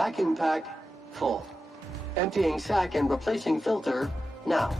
Vacuum pack full. Emptying sack and replacing filter now.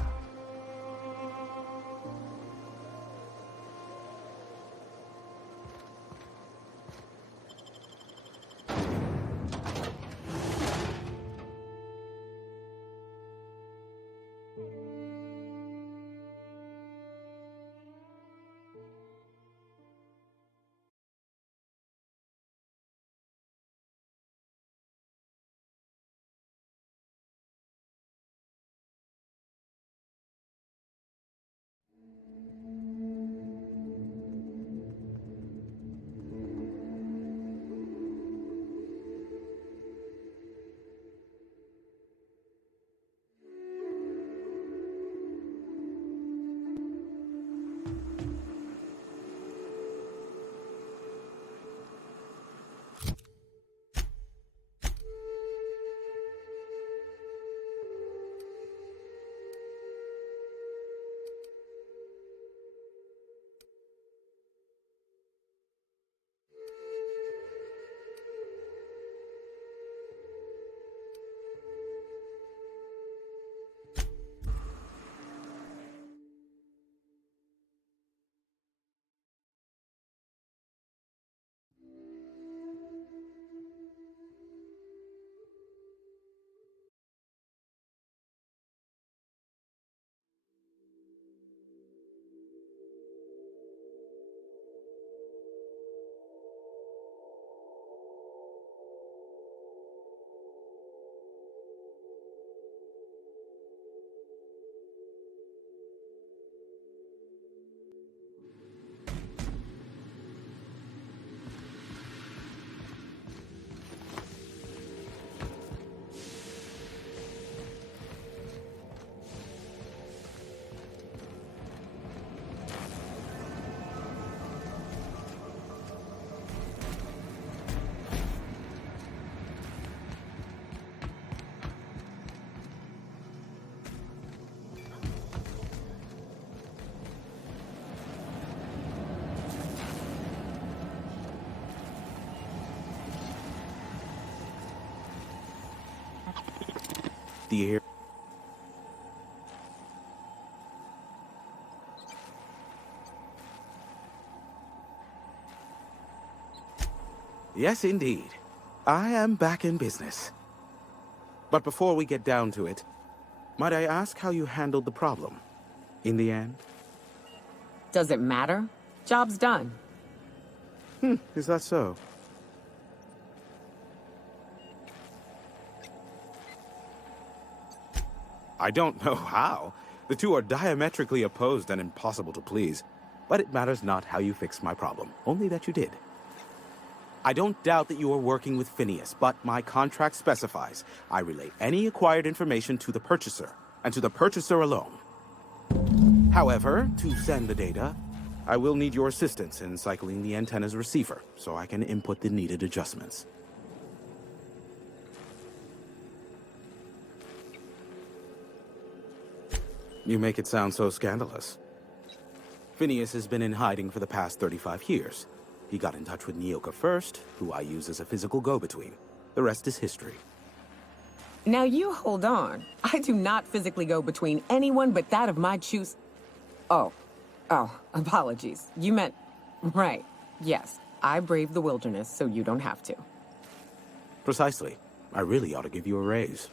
The air. Yes, indeed. I am back in business. But before we get down to it, might I ask how you handled the problem? In the end? Does it matter? Job's done. Is that so? I don't know how. The two are diametrically opposed and impossible to please. But it matters not how you fixed my problem, only that you did. I don't doubt that you are working with Phineas, but my contract specifies I relay any acquired information to the purchaser, and to the purchaser alone. However, to send the data, I will need your assistance in cycling the antenna's receiver, so I can input the needed adjustments. You make it sound so scandalous. Phineas has been in hiding for the past 35 years. He got in touch with Nyoka first, who I use as a physical go-between. The rest is history. Now you hold on. I do not physically go between anyone but that of my choose. Oh, apologies. You meant, right. Yes, I braved the wilderness, so you don't have to. Precisely. I really ought to give you a raise.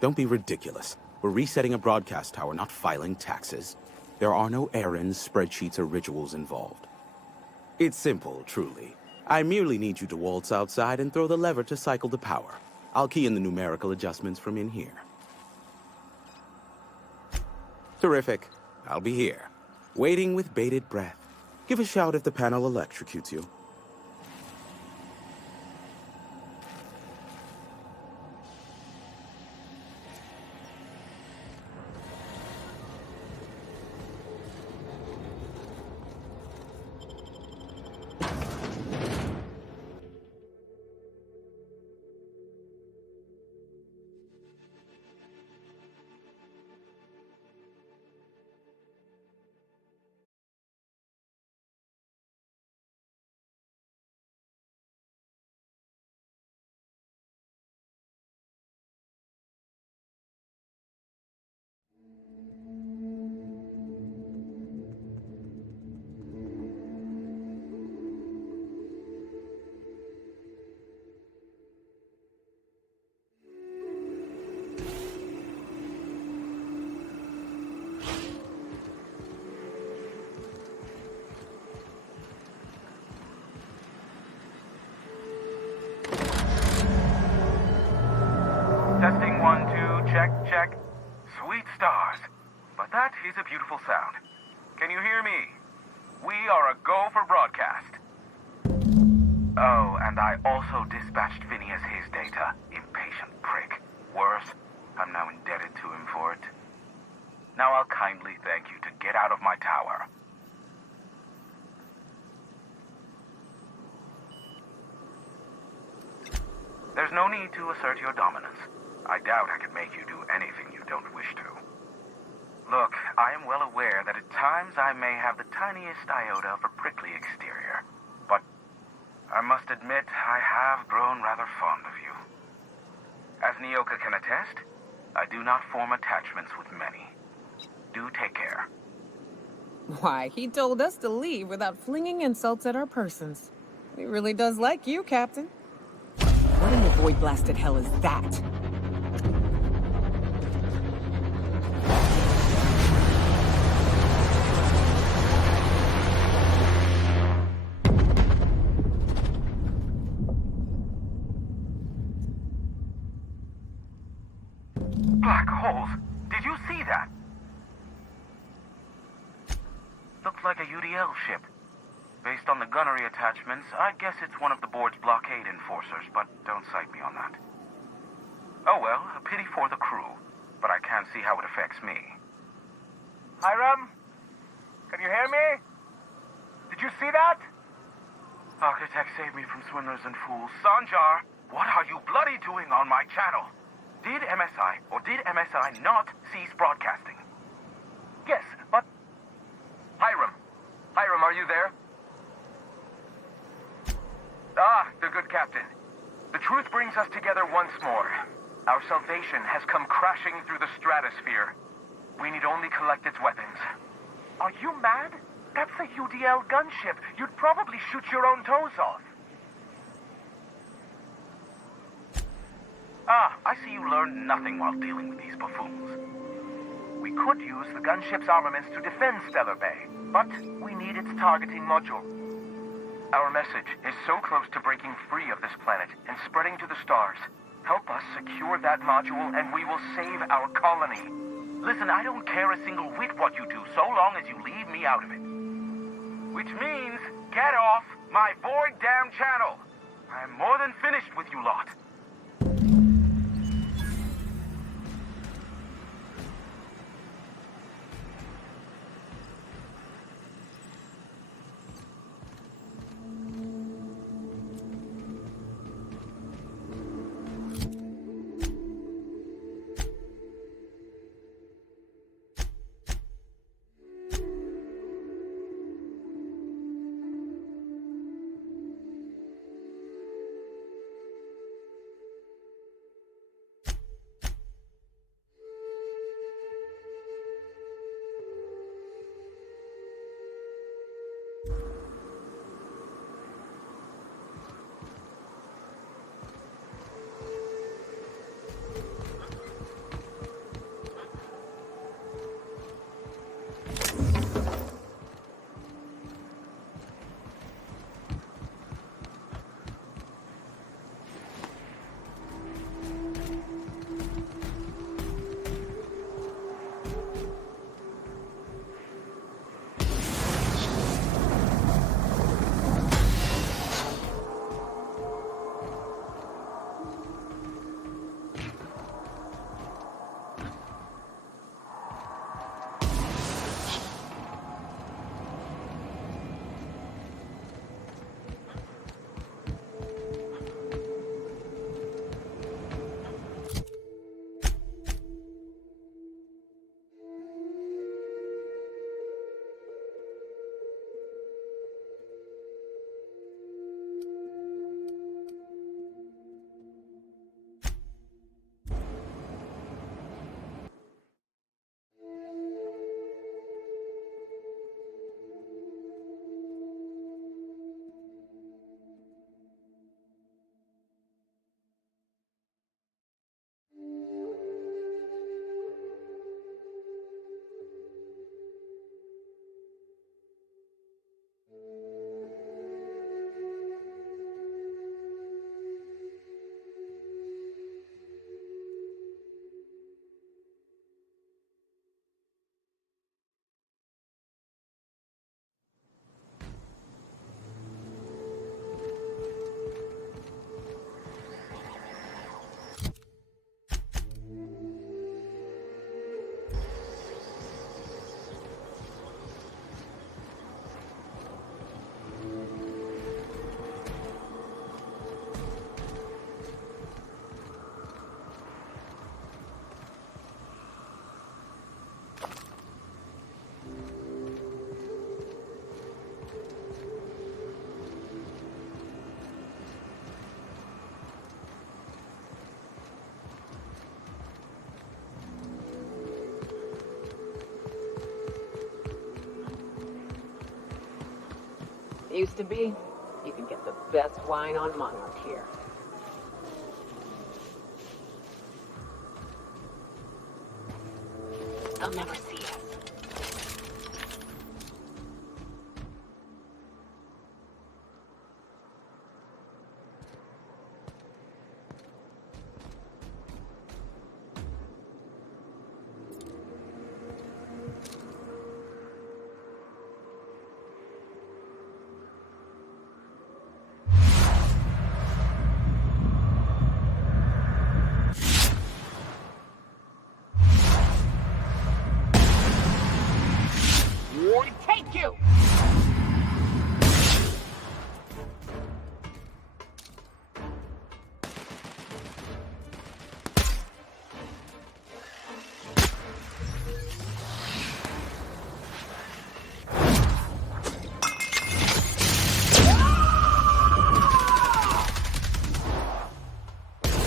Don't be ridiculous. We're resetting a broadcast tower, not filing taxes. There are no errands, spreadsheets, or rituals involved. It's simple, truly. I merely need you to waltz outside and throw the lever to cycle the power. I'll key in the numerical adjustments from in here. Terrific. I'll be here, waiting with bated breath. Give a shout if the panel electrocutes you. check, check. Sweet stars. But that is a beautiful sound. Can you hear me? We are a go for broadcast. Oh, and I also dispatched Phineas his data. Impatient prick. Worse, I'm now indebted to him for it. Now I'll kindly thank you to get out of my tower. There's no need to assert your dominance. I doubt I could make you do anything you don't wish to. Look, I am well aware that at times I may have the tiniest iota of a prickly exterior, but I must admit I have grown rather fond of you. As Nyoka can attest, I do not form attachments with many. Do take care. Why, he told us to leave without flinging insults at our persons. He really does like you, Captain. What in the void-blasted hell is that? Black holes! Did you see that? Looks like a UDL ship. Based on the gunnery attachments, I guess it's one of the board's blockade enforcers, but don't cite me on that. Oh well, a pity for the crew, but I can't see how it affects me. Hiram? Can you hear me? Did you see that? Architect saved me from swindlers and fools. Sanjar, what are you bloody doing on my channel? Did MSI or did MSI not cease broadcasting? Yes, but... Hiram, are you there? Ah, the good captain. The truth brings us together once more. Our salvation has come crashing through the stratosphere. We need only collect its weapons. Are you mad? That's a UDL gunship. You'd probably shoot your own toes off. Ah, I see you learned nothing while dealing with these buffoons. We could use the gunship's armaments to defend Stellar Bay, but we need its targeting module. Our message is so close to breaking free of this planet and spreading to the stars. Help us secure that module and we will save our colony. Listen, I don't care a single whit what you do so long as you leave me out of it. Which means, get off my void damn channel. I am more than finished with you lot. used to be, you could get the best wine on Monarch here. They'll never see us. Take you!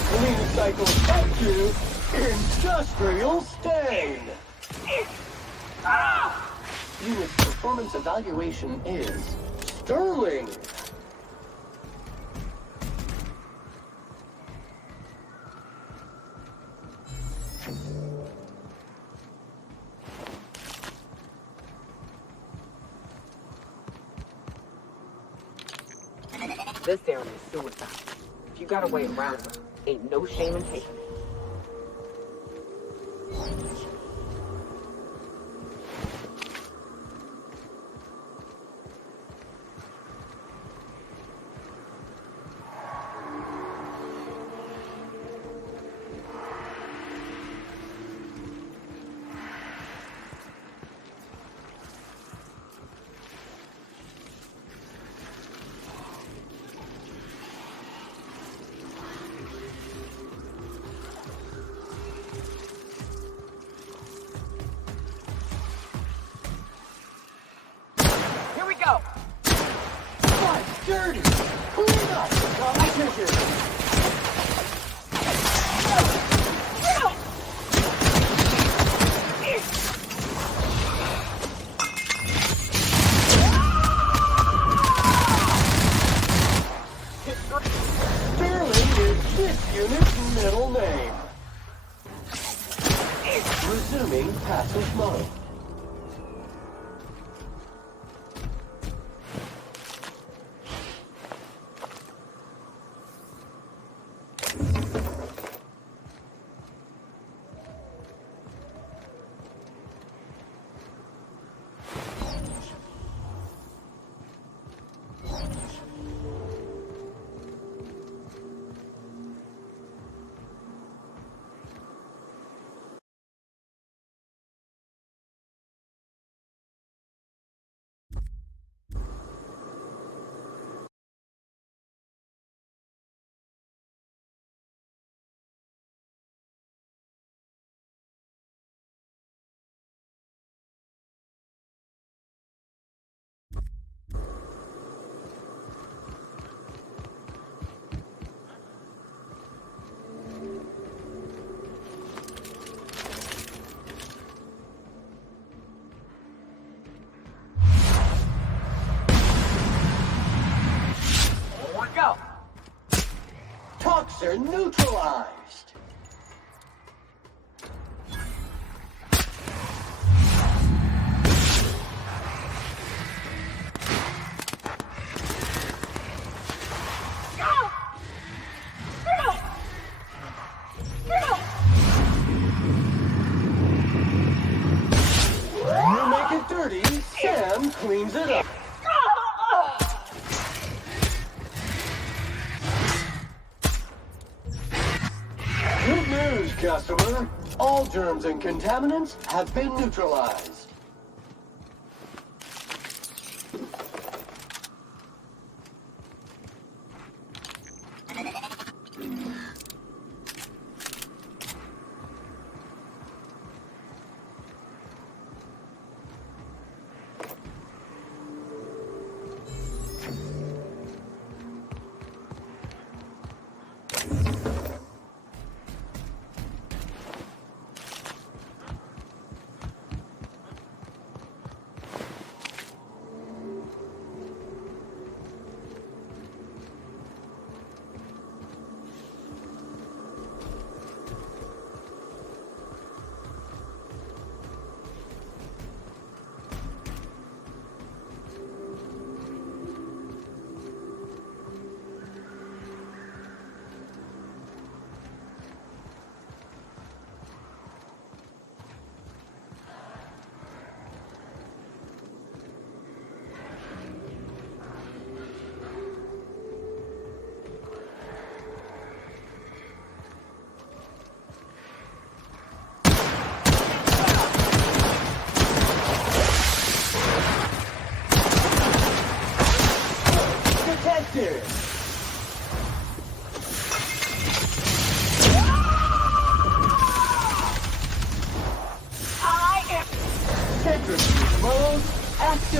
Clean cycle thank you. Industrial stain. Unit's performance evaluation is sterling. This errand is suicide. If you got a way around it, ain't no shame in taking it. Here we go! What's dirty? Clean up the competition. Sterling is this unit's middle name. Resuming passive mode. Go! Toxin neutralized. You make it dirty, Sam cleans it up. Good news, customer. All germs and contaminants have been neutralized.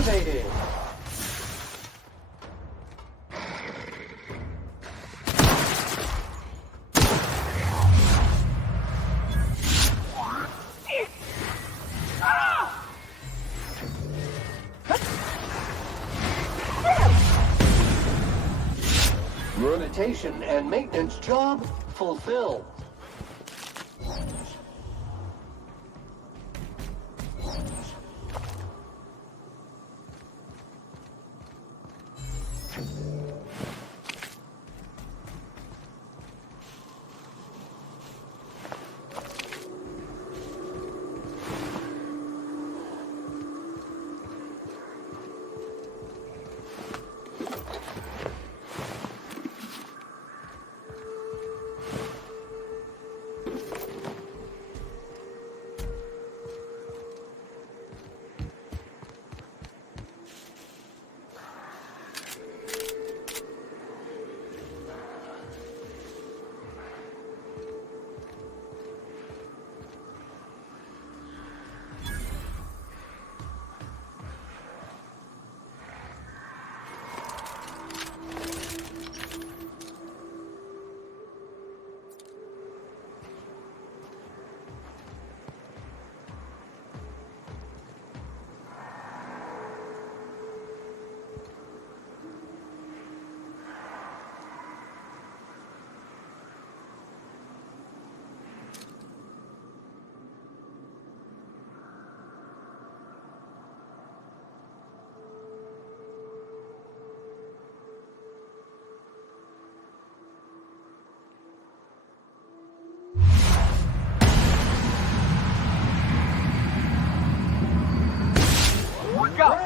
activated. Rotation and maintenance job fulfilled.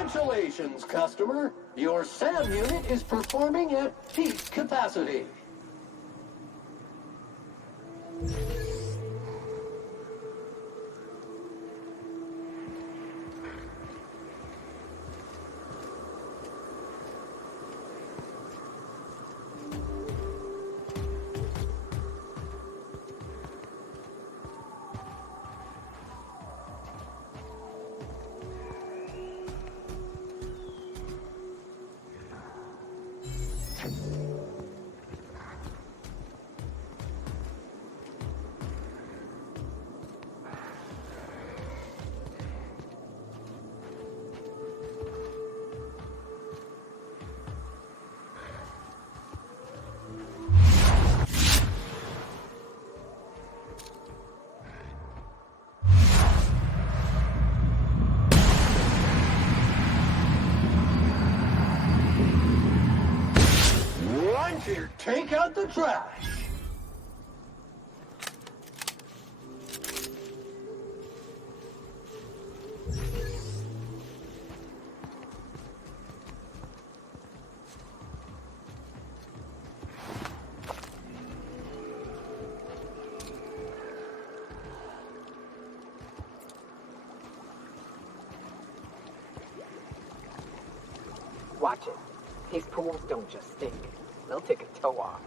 Congratulations, customer. Your SAM unit is performing at peak capacity. Here, take out the trash. Watch it. These pools don't just stink. They'll take a toe off.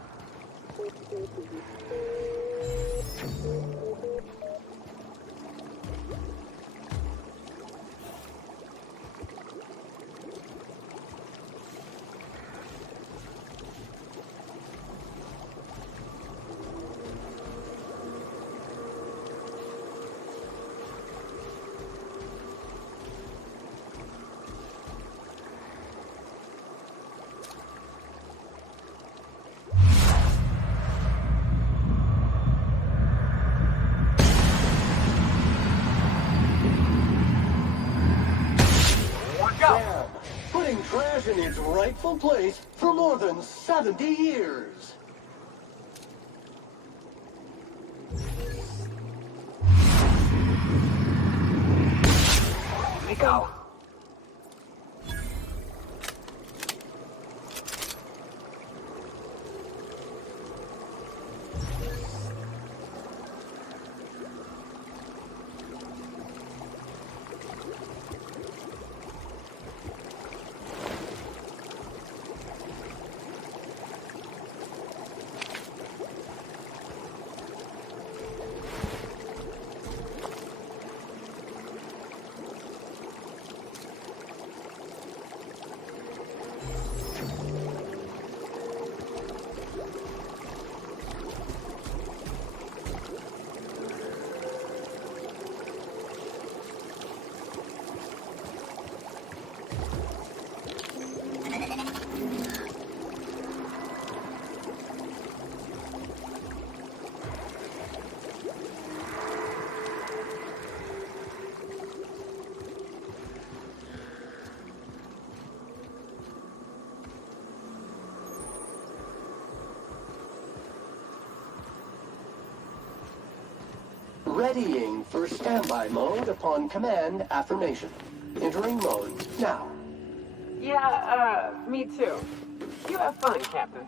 Sam, putting trash in its rightful place for more than 70 years. Here we go. Readying for standby mode upon command affirmation. Entering mode now. Yeah, me too. You have fun, Captain.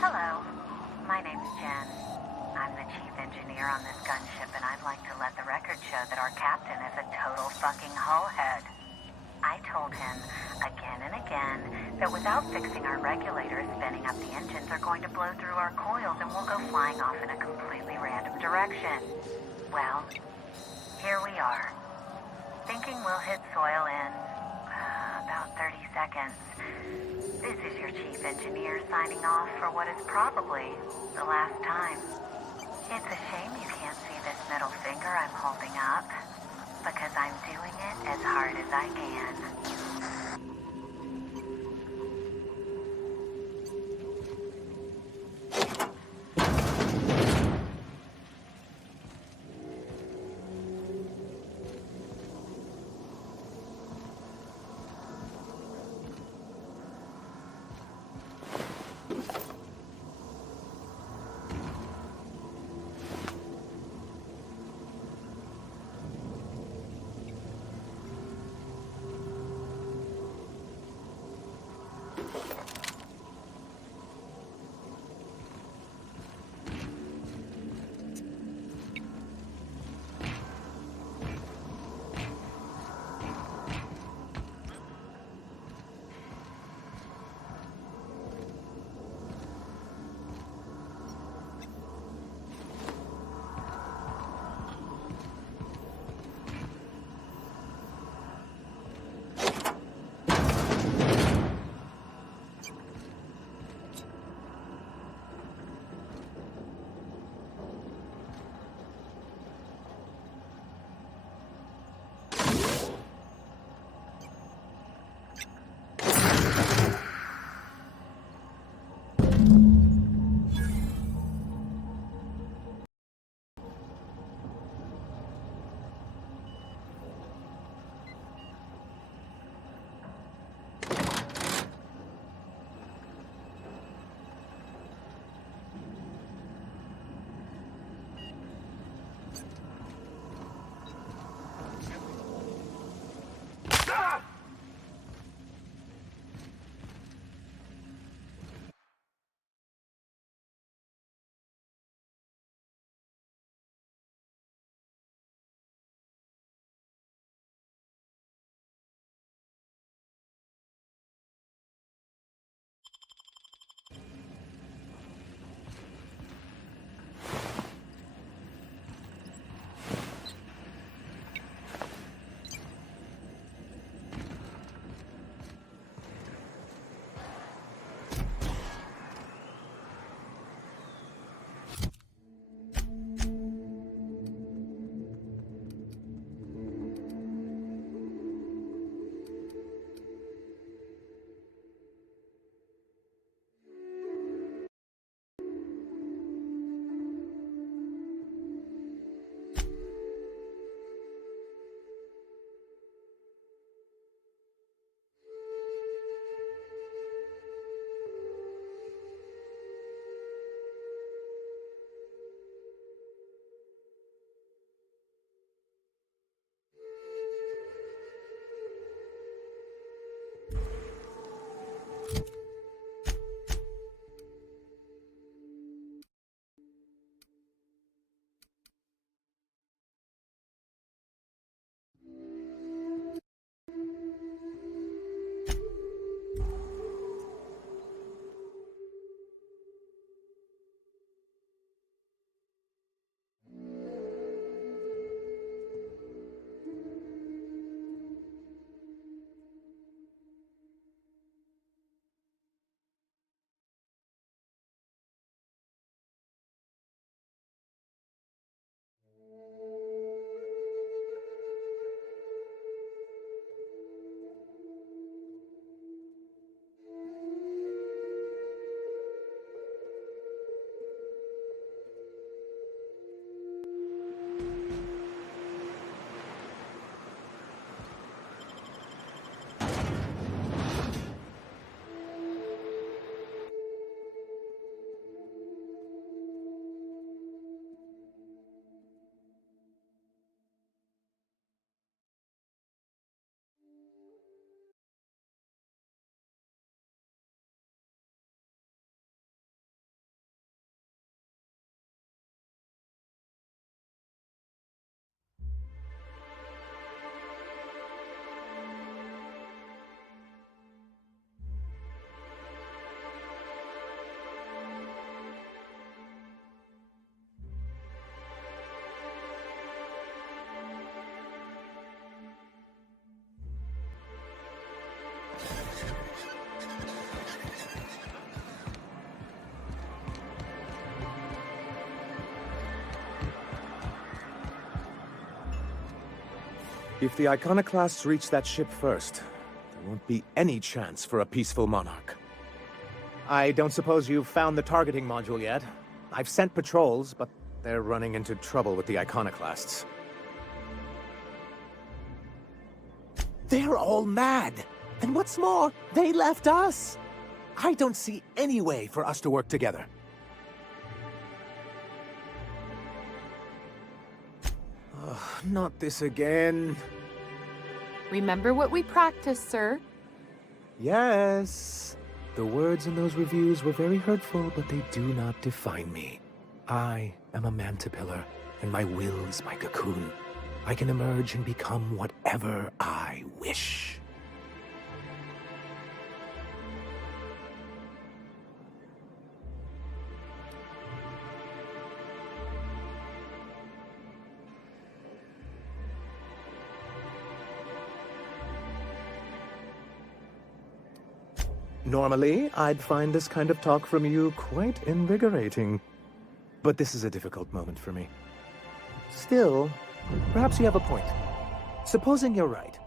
Hello, my name's Jen. I'm the chief engineer on this gunship, and I'd like to let the record show that our captain is a total fucking hullhead. I told him again and again that without fixing our regulators, spinning up the engines are going to blow through our coils and we'll go flying off in a completely random direction. Well, here we are. Thinking we'll hit soil in about 30 seconds. This is your chief engineer signing off for what is probably the last time. It's a shame you can't see this middle finger I'm holding up, because I'm doing it as hard as I can. If the iconoclasts reach that ship first, there won't be any chance for a peaceful monarch. I don't suppose you've found the targeting module yet. I've sent patrols, but they're running into trouble with the iconoclasts. They're all mad! And what's more, they left us! I don't see any way for us to work together. Not this again. Remember what we practiced, sir. Yes. The words in those reviews were very hurtful, but they do not define me. I am a mantipillar, and my will is my cocoon. I can emerge and become whatever I wish. Normally, I'd find this kind of talk from you quite invigorating. But this is a difficult moment for me. Still, perhaps you have a point. Supposing you're right,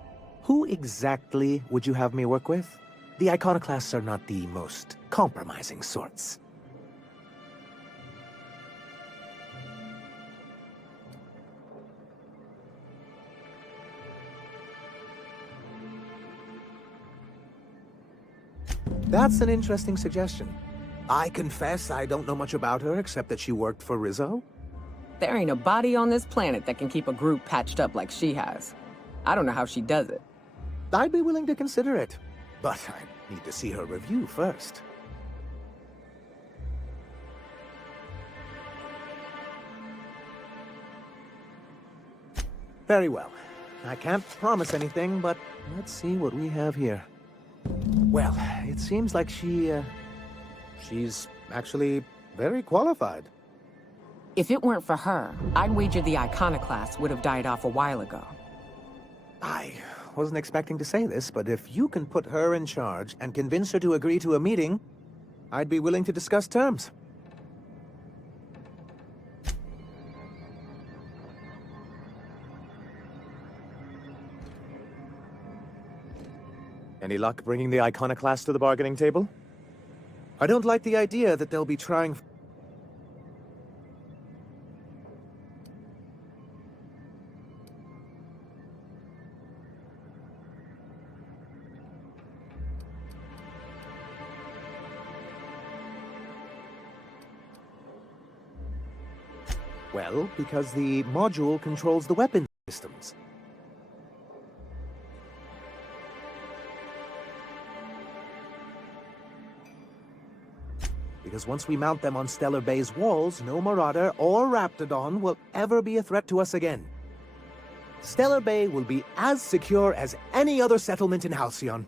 who exactly would you have me work with? The iconoclasts are not the most compromising sorts. That's an interesting suggestion. I confess I don't know much about her except that she worked for Rizzo. There ain't a body on this planet that can keep a group patched up like she has. I don't know how she does it. I'd be willing to consider it, but I need to see her review first. Very well. I can't promise anything, but let's see what we have here. Well, it seems like she's actually very qualified. If it weren't for her, I'd wager the iconoclast would have died off a while ago. I wasn't expecting to say this, but if you can put her in charge and convince her to agree to a meeting, I'd be willing to discuss terms. Any luck bringing the iconoclast to the bargaining table? I don't like the idea that they'll be trying... Well, because the module controls the weapon systems. Because once we mount them on Stellar Bay's walls, no Marauder or Raptidon will ever be a threat to us again. Stellar Bay will be as secure as any other settlement in Halcyon.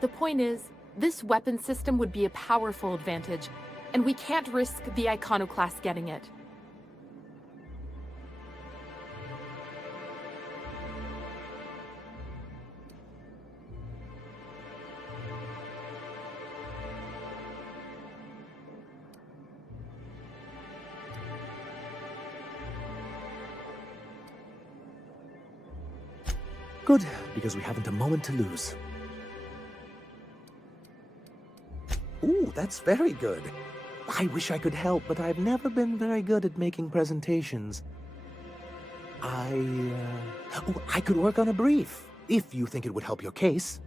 The point is, this weapon system would be a powerful advantage, and we can't risk the iconoclast getting it. Good, because we haven't a moment to lose. Ooh, that's very good. I wish I could help, but I've never been very good at making presentations. I could work on a brief, if you think it would help your case.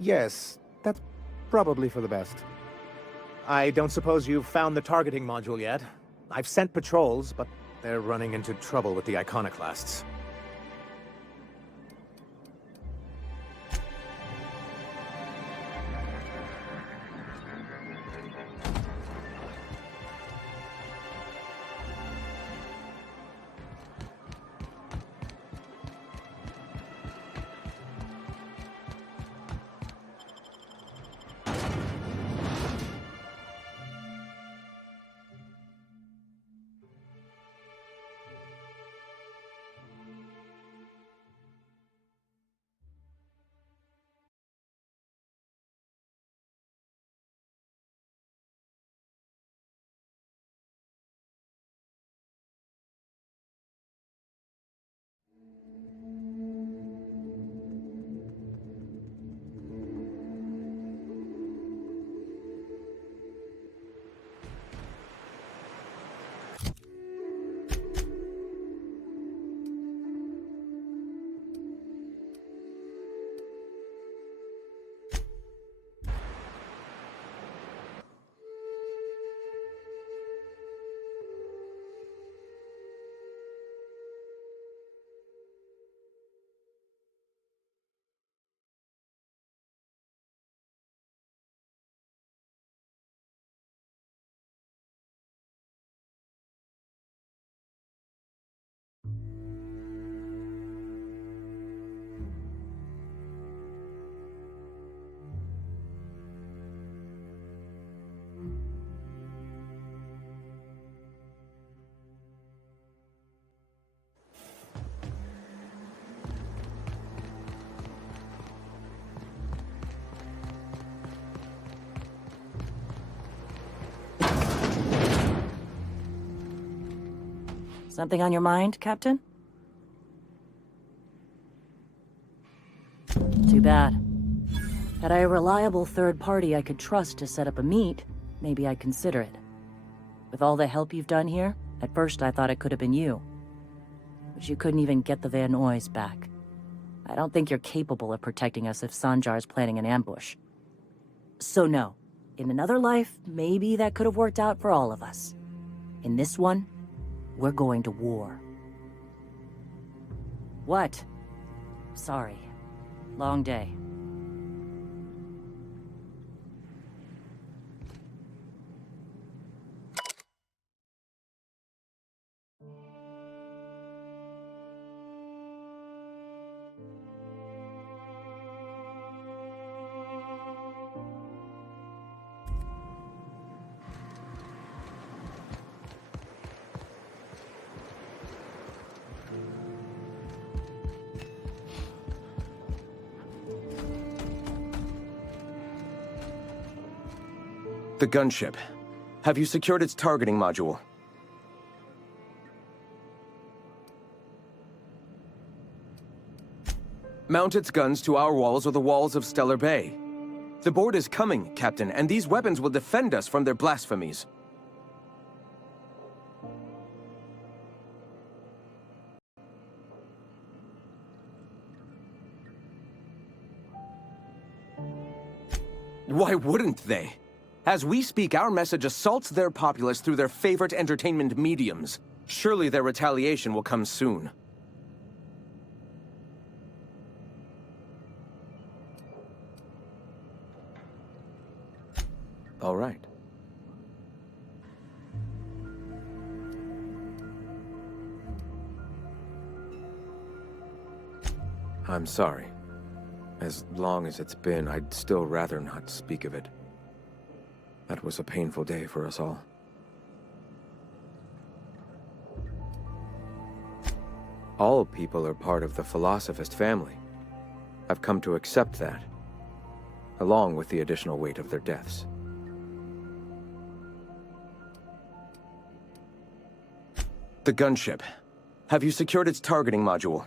Yes, that's probably for the best. I don't suppose you've found the targeting module yet. I've sent patrols, but they're running into trouble with the iconoclasts. Something on your mind, Captain? Too bad. Had I a reliable third party I could trust to set up a meet, maybe I'd consider it. With all the help you've done here, at first I thought it could have been you. But you couldn't even get the Van Nuys back. I don't think you're capable of protecting us if Sanjar's planning an ambush. So no. In another life, maybe that could have worked out for all of us. In this one, we're going to war. What? Sorry. Long day. The gunship. Have you secured its targeting module? Mount its guns to our walls or the walls of Stellar Bay. The board is coming, Captain, and these weapons will defend us from their blasphemies. Why wouldn't they? As we speak, our message assaults their populace through their favorite entertainment mediums. Surely their retaliation will come soon. All right. I'm sorry. As long as it's been, I'd still rather not speak of it. That was a painful day for us all. All people are part of the Philosophist family. I've come to accept that, along with the additional weight of their deaths. The gunship. Have you secured its targeting module?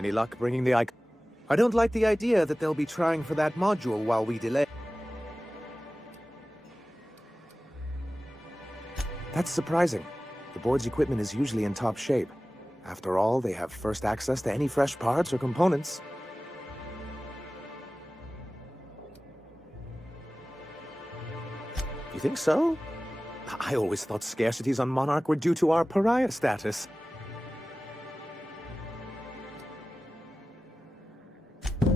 Any luck bringing the icon? I don't like the idea that they'll be trying for that module while we delay. That's surprising. The board's equipment is usually in top shape. After all, they have first access to any fresh parts or components. You think so? I always thought scarcities on Monarch were due to our pariah status.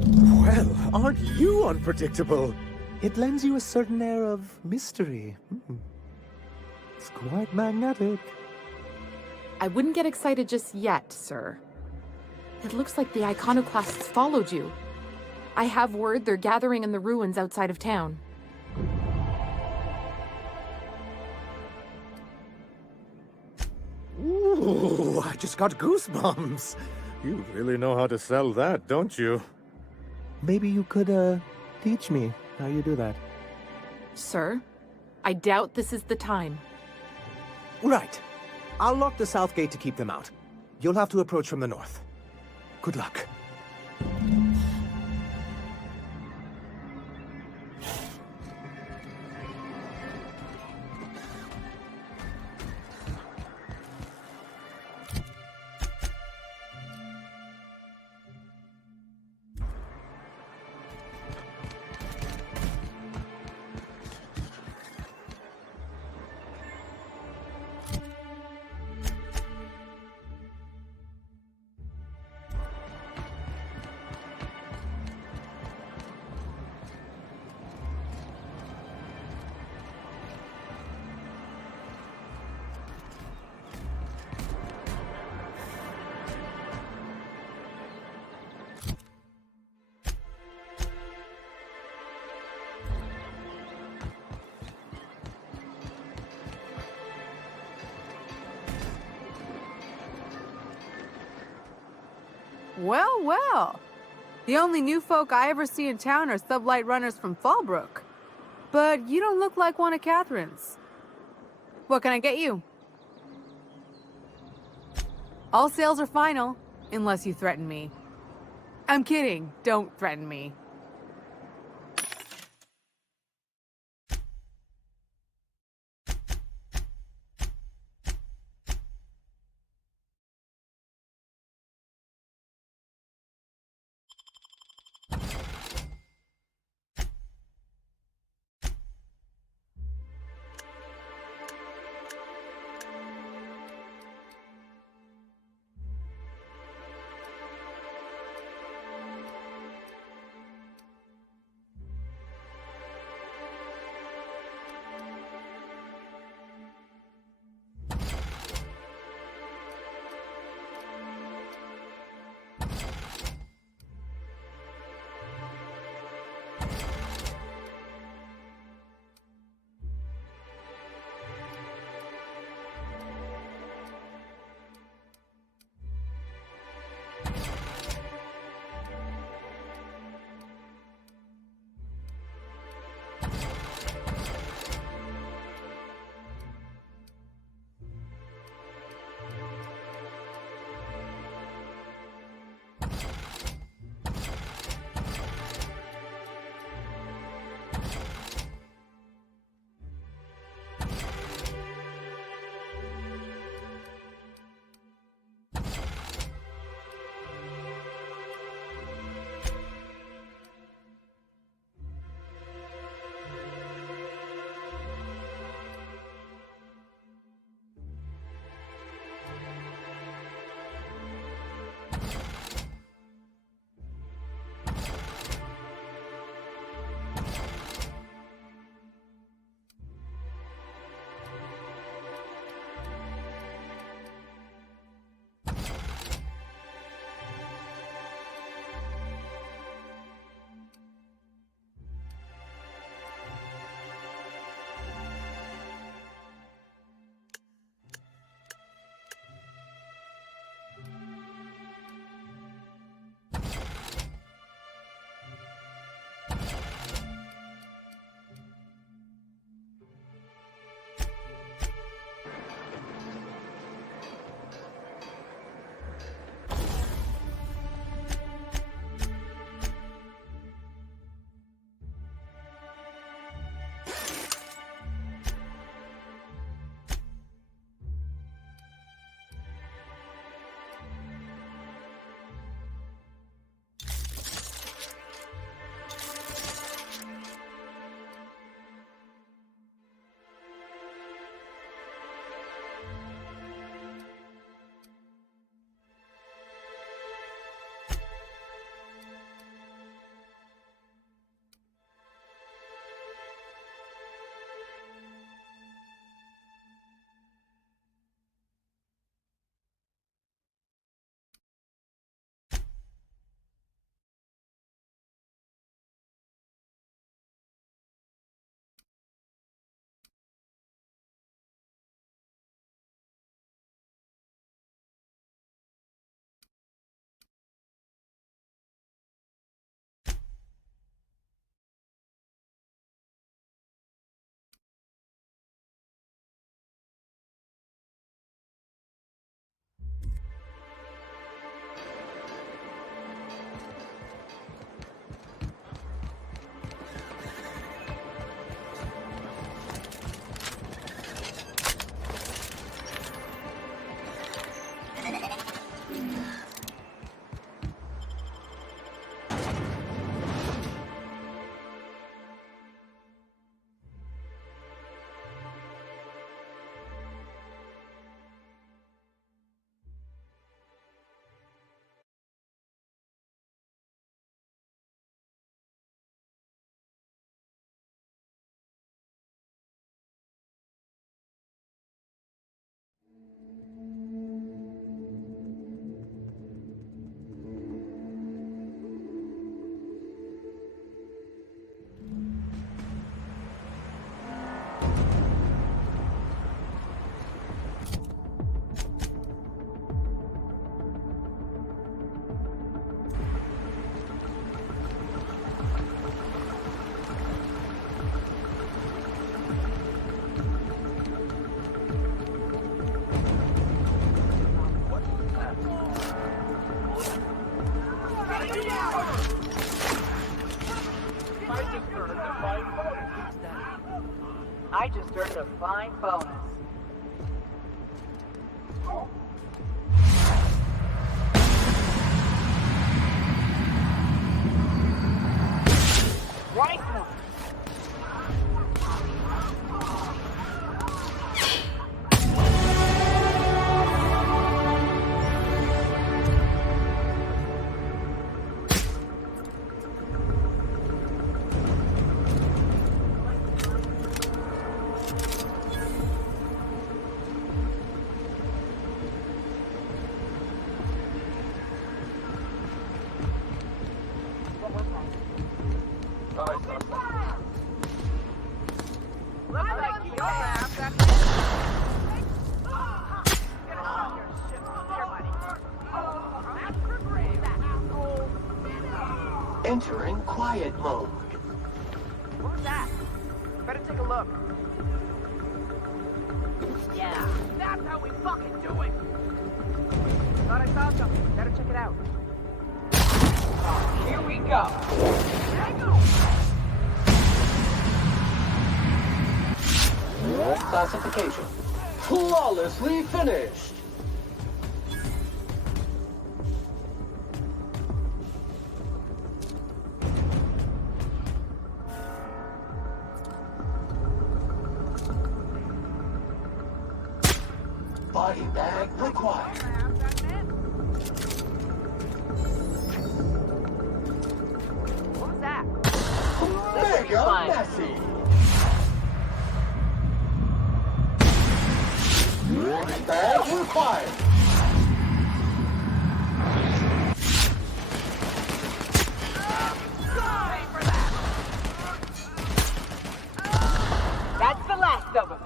Well, aren't you unpredictable? It lends you a certain air of mystery. It's quite magnetic. I wouldn't get excited just yet, sir. It looks like the iconoclasts followed you. I have word they're gathering in the ruins outside of town. Ooh, I just got goosebumps. You really know how to sell that, don't you? Maybe you could, teach me how you do that. Sir, I doubt this is the time. Right. I'll lock the south gate to keep them out. You'll have to approach from the north. Good luck. Well, well. The only new folk I ever see in town are sublight runners from Fallbrook. But you don't look like one of Catherine's. What can I get you? All sales are final, unless you threaten me. I'm kidding. Don't threaten me. I just earned a fine bonus. Right one. Entering quiet mode. Who's that? Better take a look. Yeah, that's how we fucking do it. Thought I saw something. Better check it out. Oh, here we go. Classification. Flawlessly finished. Body bag required. Who's that? Mega messy. Bag required. That's the last of them.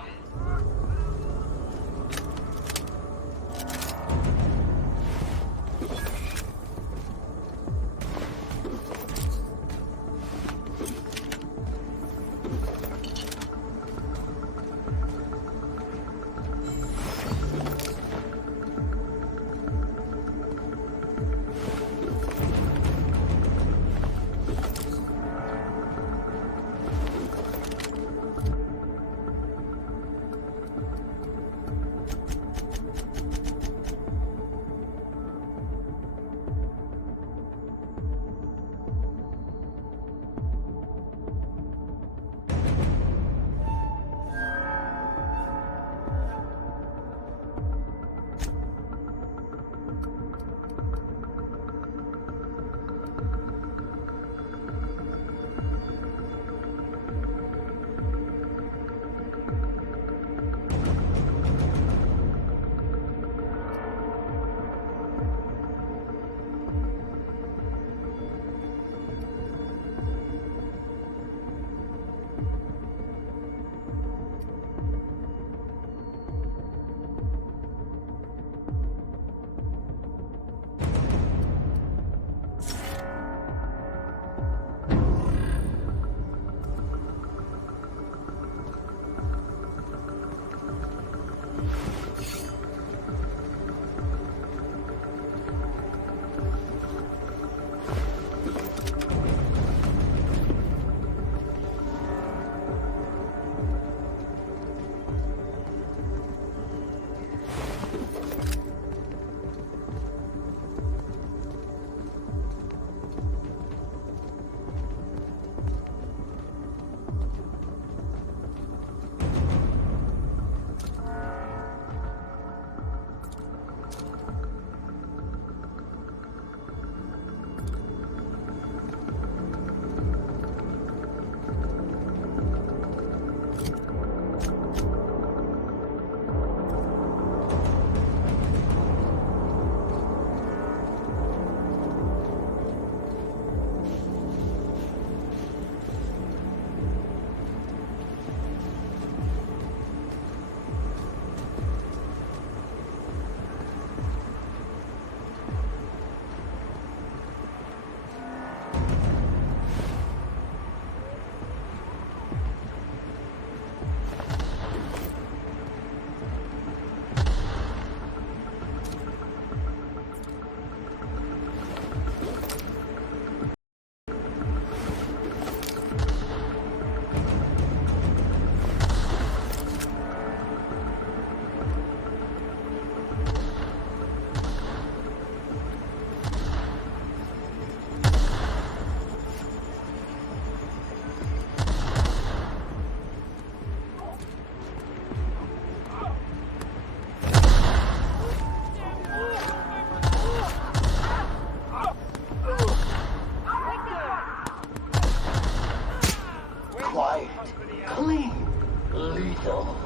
lethal.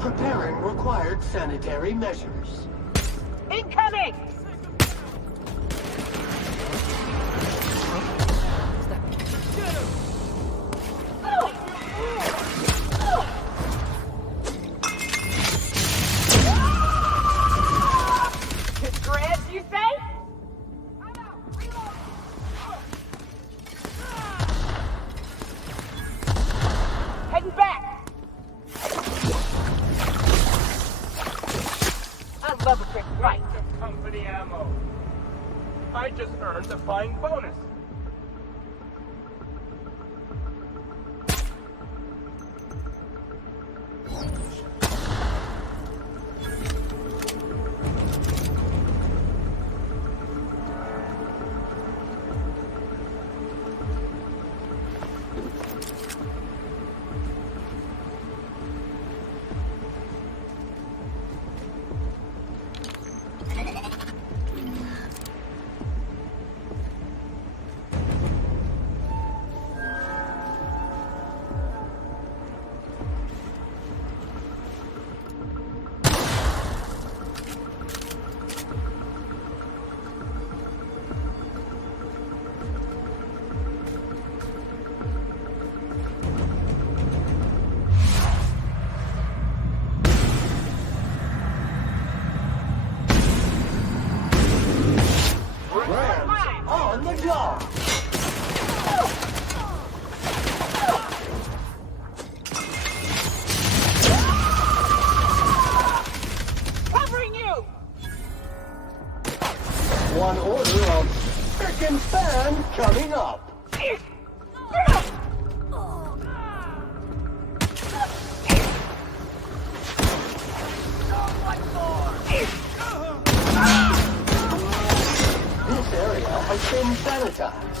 Preparing required sanitary measures. Incoming! Grant, you say? Heading back! I love a quick fight. Company ammo. I just earned a fine bonus. On the job! Covering you! One order of frickin' fan coming up. This area has been sanitized.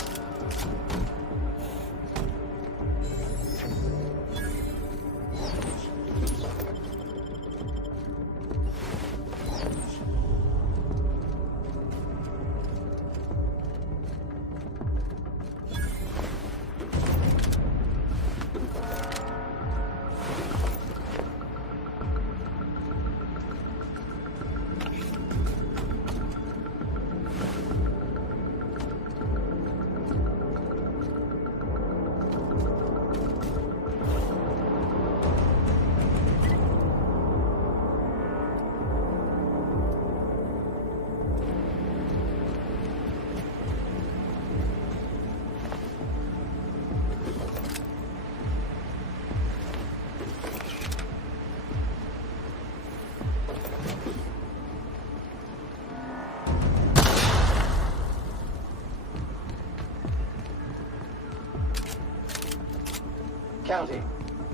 Counting.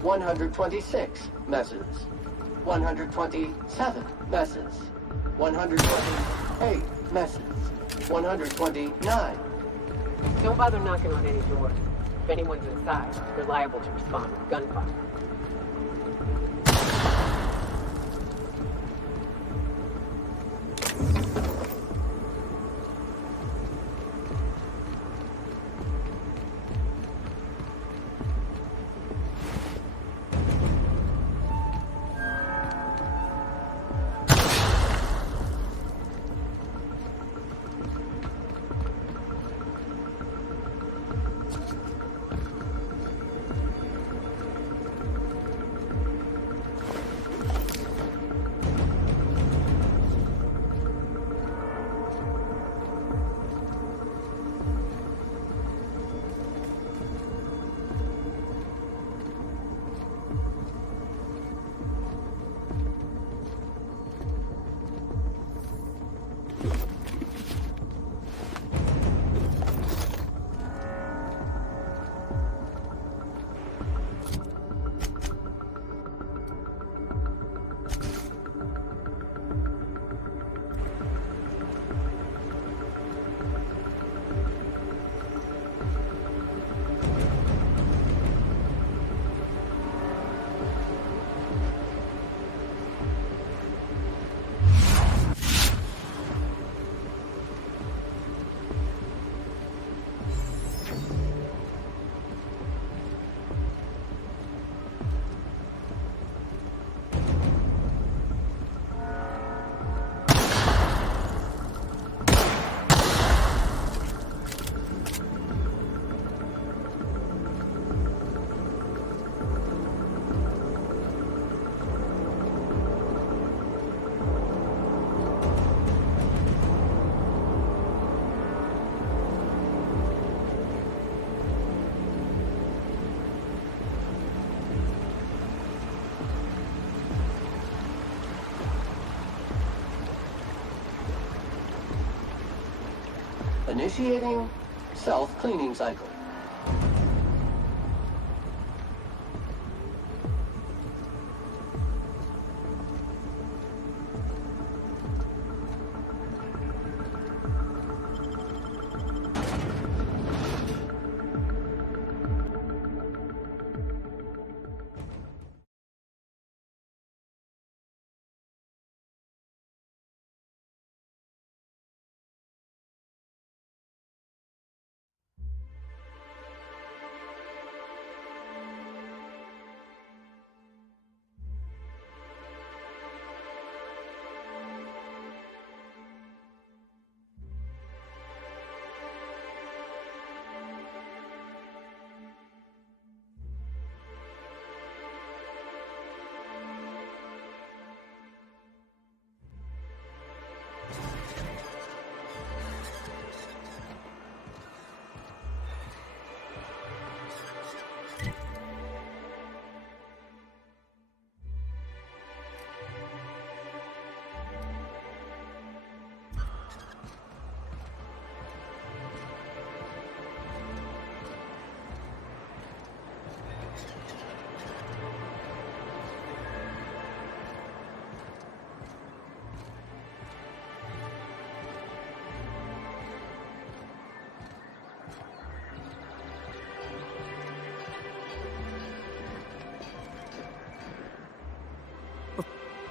126 messes. 127 messes. 128 messes. 129. Don't bother knocking on any doors. If anyone's inside, they're liable to respond with gunfire. Initiating self-cleaning cycle.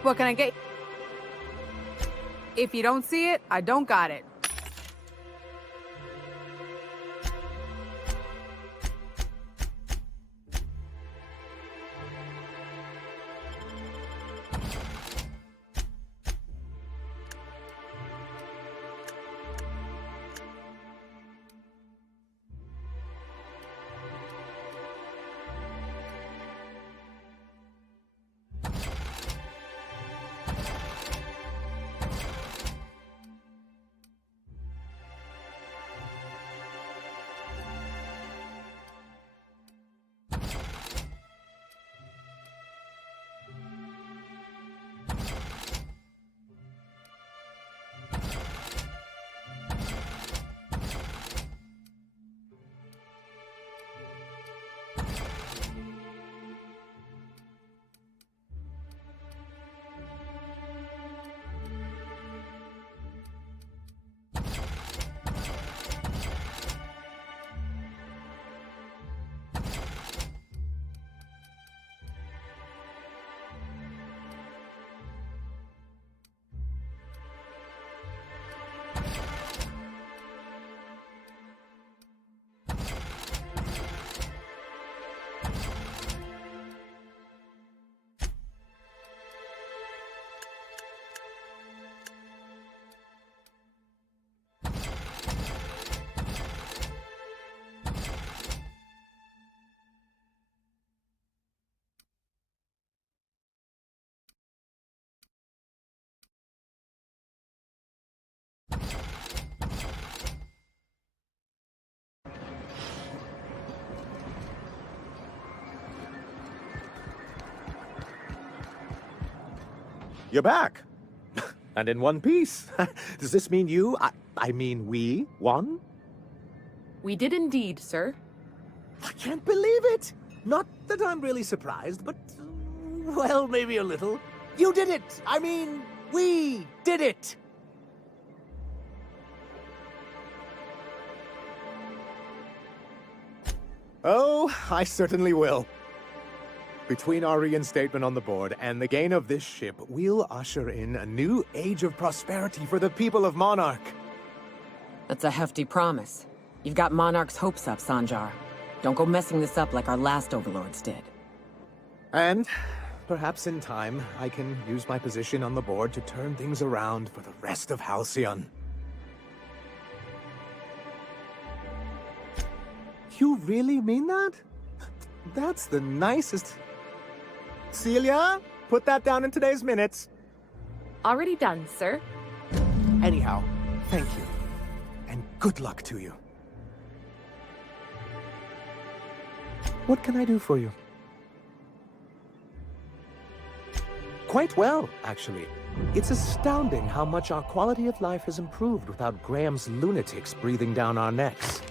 What can I get? If you don't see it, I don't got it. You're back. And in one piece. Does this mean you, I mean we, won? We did indeed, sir. I can't believe it! Not that I'm really surprised, but, well, maybe a little. You did it! I mean, we did it! Oh, I certainly will. Between our reinstatement on the board and the gain of this ship, we'll usher in a new age of prosperity for the people of Monarch. That's a hefty promise. You've got Monarch's hopes up, Sanjar. Don't go messing this up like our last overlords did. And perhaps in time, I can use my position on the board to turn things around for the rest of Halcyon. You really mean that? That's the nicest... Celia, put that down in today's minutes. Already done, sir. Anyhow, thank you. And good luck to you. What can I do for you? Quite well, actually. It's astounding how much our quality of life has improved without Graham's lunatics breathing down our necks.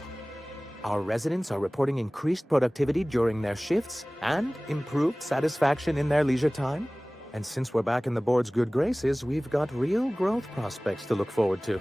Our residents are reporting increased productivity during their shifts and improved satisfaction in their leisure time. And since we're back in the board's good graces, we've got real growth prospects to look forward to.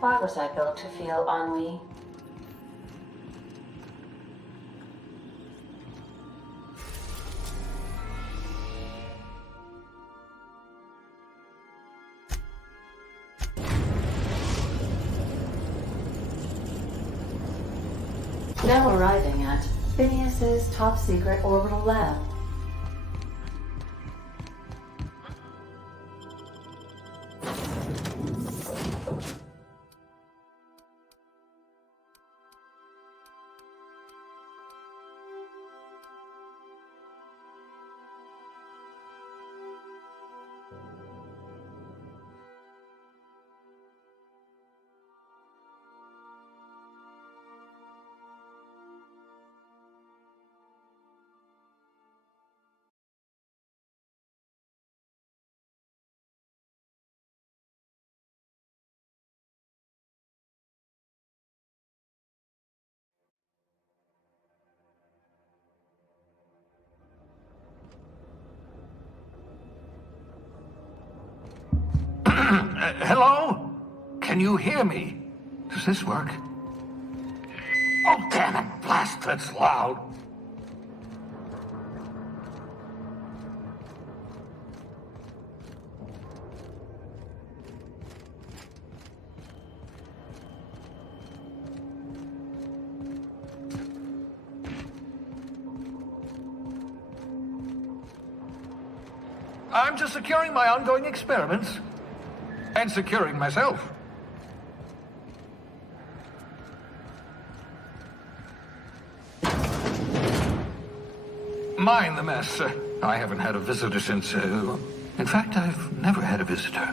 Why was I built to feel ennui? Now arriving at Phineas's top-secret orbital lab. Hello? Can you hear me? Does this work? Oh, damn it! Blast, that's loud. I'm just securing my ongoing experiments. And securing myself. Mind the mess. I haven't had a visitor since, in fact, I've never had a visitor.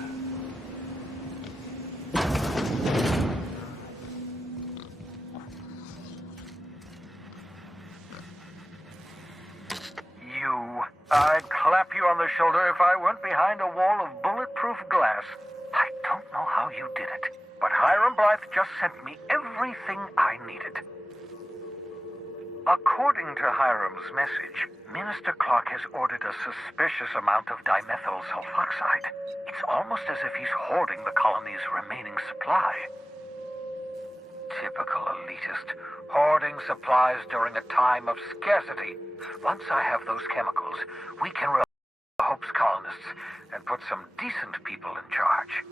I'd clap you on the shoulder if I weren't behind a wall of bulletproof glass. I don't know how you did it, but Hiram Blythe just sent me everything I needed. According to Hiram's message, Minister Clark has ordered a suspicious amount of dimethyl sulfoxide. It's almost as if he's hoarding the colony's remaining supply. Typical elitist, hoarding supplies during a time of scarcity. Once I have those chemicals, we can release Hope's colonists and put some decent people in charge.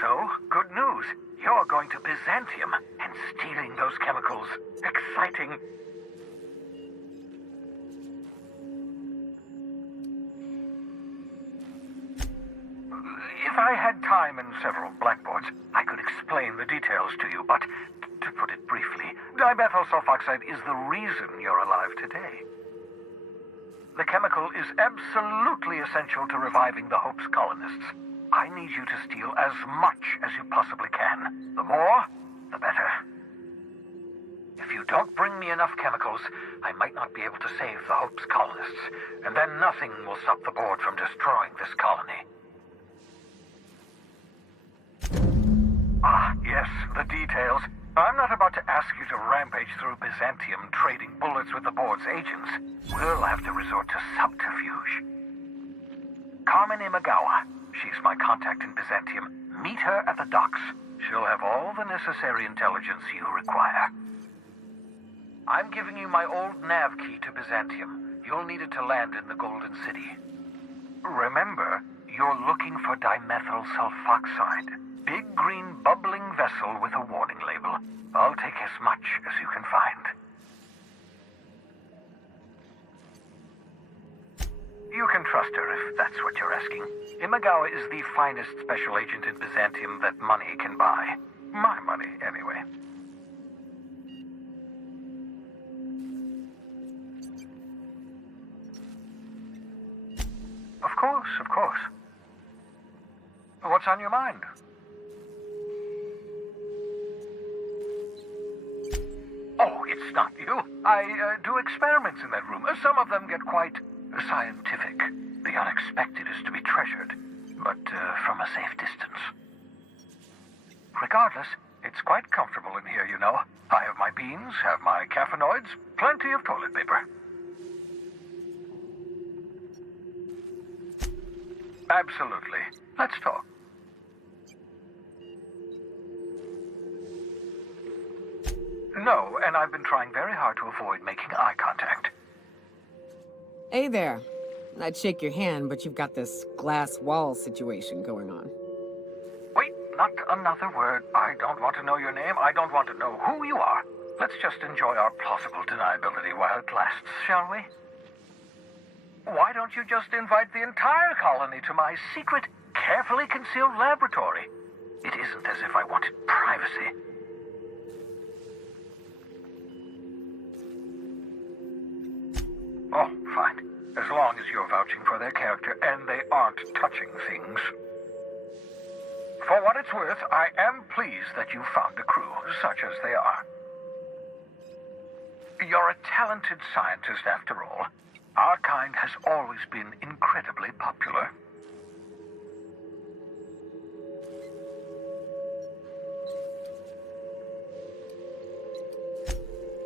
So, good news. You're going to Byzantium, and stealing those chemicals. Exciting. If I had time and several blackboards, I could explain the details to you, but to put it briefly, dimethyl sulfoxide is the reason you're alive today. The chemical is absolutely essential to reviving the Hope's colonists. I need you to steal as much as you possibly can. The more, the better. If you don't bring me enough chemicals, I might not be able to save the Hope's colonists, and then nothing will stop the board from destroying this colony. Ah, yes, the details. I'm not about to ask you to rampage through Byzantium trading bullets with the board's agents. We'll have to resort to subterfuge. Carmen Imagawa. She's my contact in Byzantium. Meet her at the docks. She'll have all the necessary intelligence you require. I'm giving you my old nav key to Byzantium. You'll need it to land in the Golden City. Remember, you're looking for dimethyl sulfoxide. Big green bubbling vessel with a warning label. I'll take as much as you can find. You can trust her if that's what you're asking. Imagawa is the finest special agent in Byzantium that money can buy. My money, anyway. Of course, of course. What's on your mind? Oh, it's not you. I do experiments in that room. Some of them get quite scientific. The unexpected is to be treasured, but from a safe distance. Regardless, it's quite comfortable in here, you know. I have my beans, have my caffeinoids, plenty of toilet paper. Absolutely. Let's talk. No, and I've been trying very hard to avoid making eye contact. Hey there. I'd shake your hand, but you've got this glass wall situation going on. Wait, not another word. I don't want to know your name. I don't want to know who you are. Let's just enjoy our plausible deniability while it lasts, shall we? Why don't you just invite the entire colony to my secret, carefully concealed laboratory? It isn't as if I wanted privacy. Oh, fine. As long as you're vouching for their character and they aren't touching things. For what it's worth, I am pleased that you found a crew, such as they are. You're a talented scientist after all. Our kind has always been incredibly popular.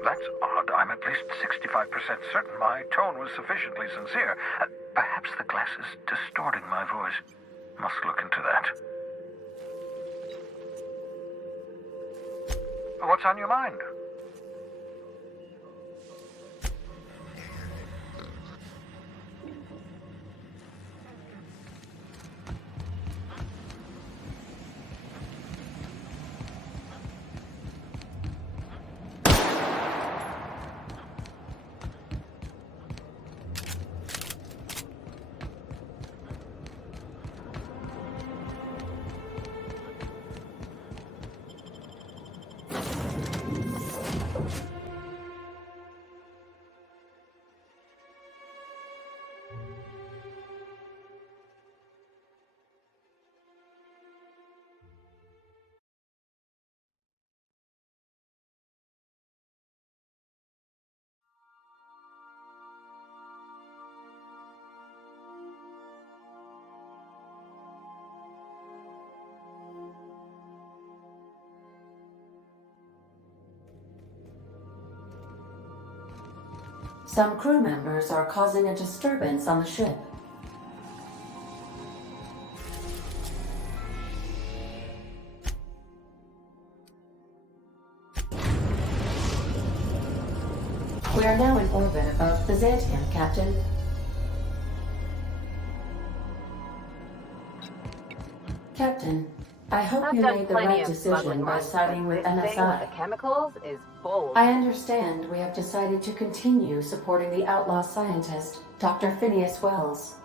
That's odd. I'm at least 65% certain my tone was sufficiently sincere. Perhaps the glass is distorting my voice. Must look into that. What's on your mind? Some crew members are causing a disturbance on the ship. We are now in orbit above Byzantium, Captain. Captain, I hope you made the right decision by siding with NSI. The chemicals is bold. I understand we have decided to continue supporting the outlaw scientist, Dr. Phineas Wells.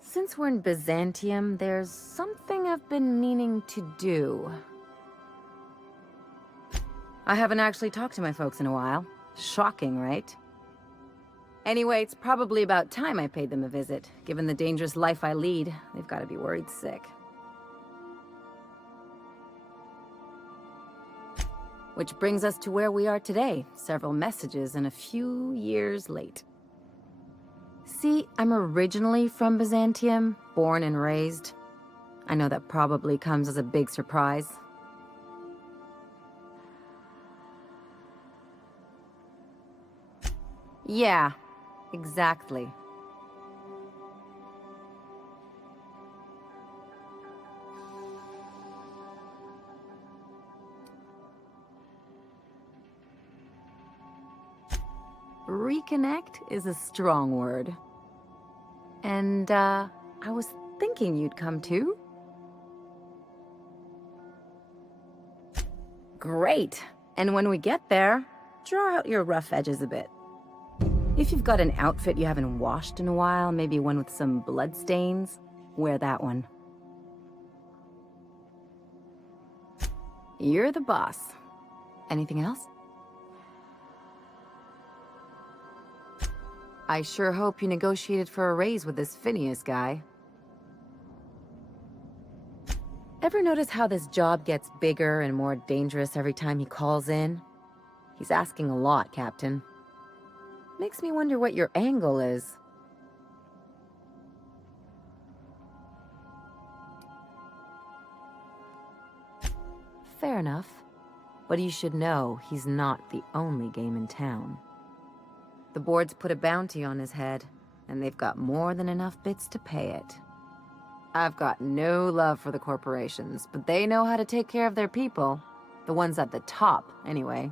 Since we're in Byzantium, there's something I've been meaning to do. I haven't actually talked to my folks in a while. Shocking, right? Anyway, it's probably about time I paid them a visit. Given the dangerous life I lead, they've got to be worried sick. Which brings us to where we are today. Several messages and a few years late. See, I'm originally from Byzantium, born and raised. I know that probably comes as a big surprise. Yeah, exactly. Reconnect is a strong word. And, I was thinking you'd come too. Great! And when we get there, draw out your rough edges a bit. If you've got an outfit you haven't washed in a while, maybe one with some blood stains, wear that one. You're the boss. Anything else? I sure hope you negotiated for a raise with this Phineas guy. Ever notice how this job gets bigger and more dangerous every time he calls in? He's asking a lot, Captain. Makes me wonder what your angle is. Fair enough. But you should know he's not the only game in town. The board's put a bounty on his head, and they've got more than enough bits to pay it. I've got no love for the corporations, but they know how to take care of their people. The ones at the top, anyway.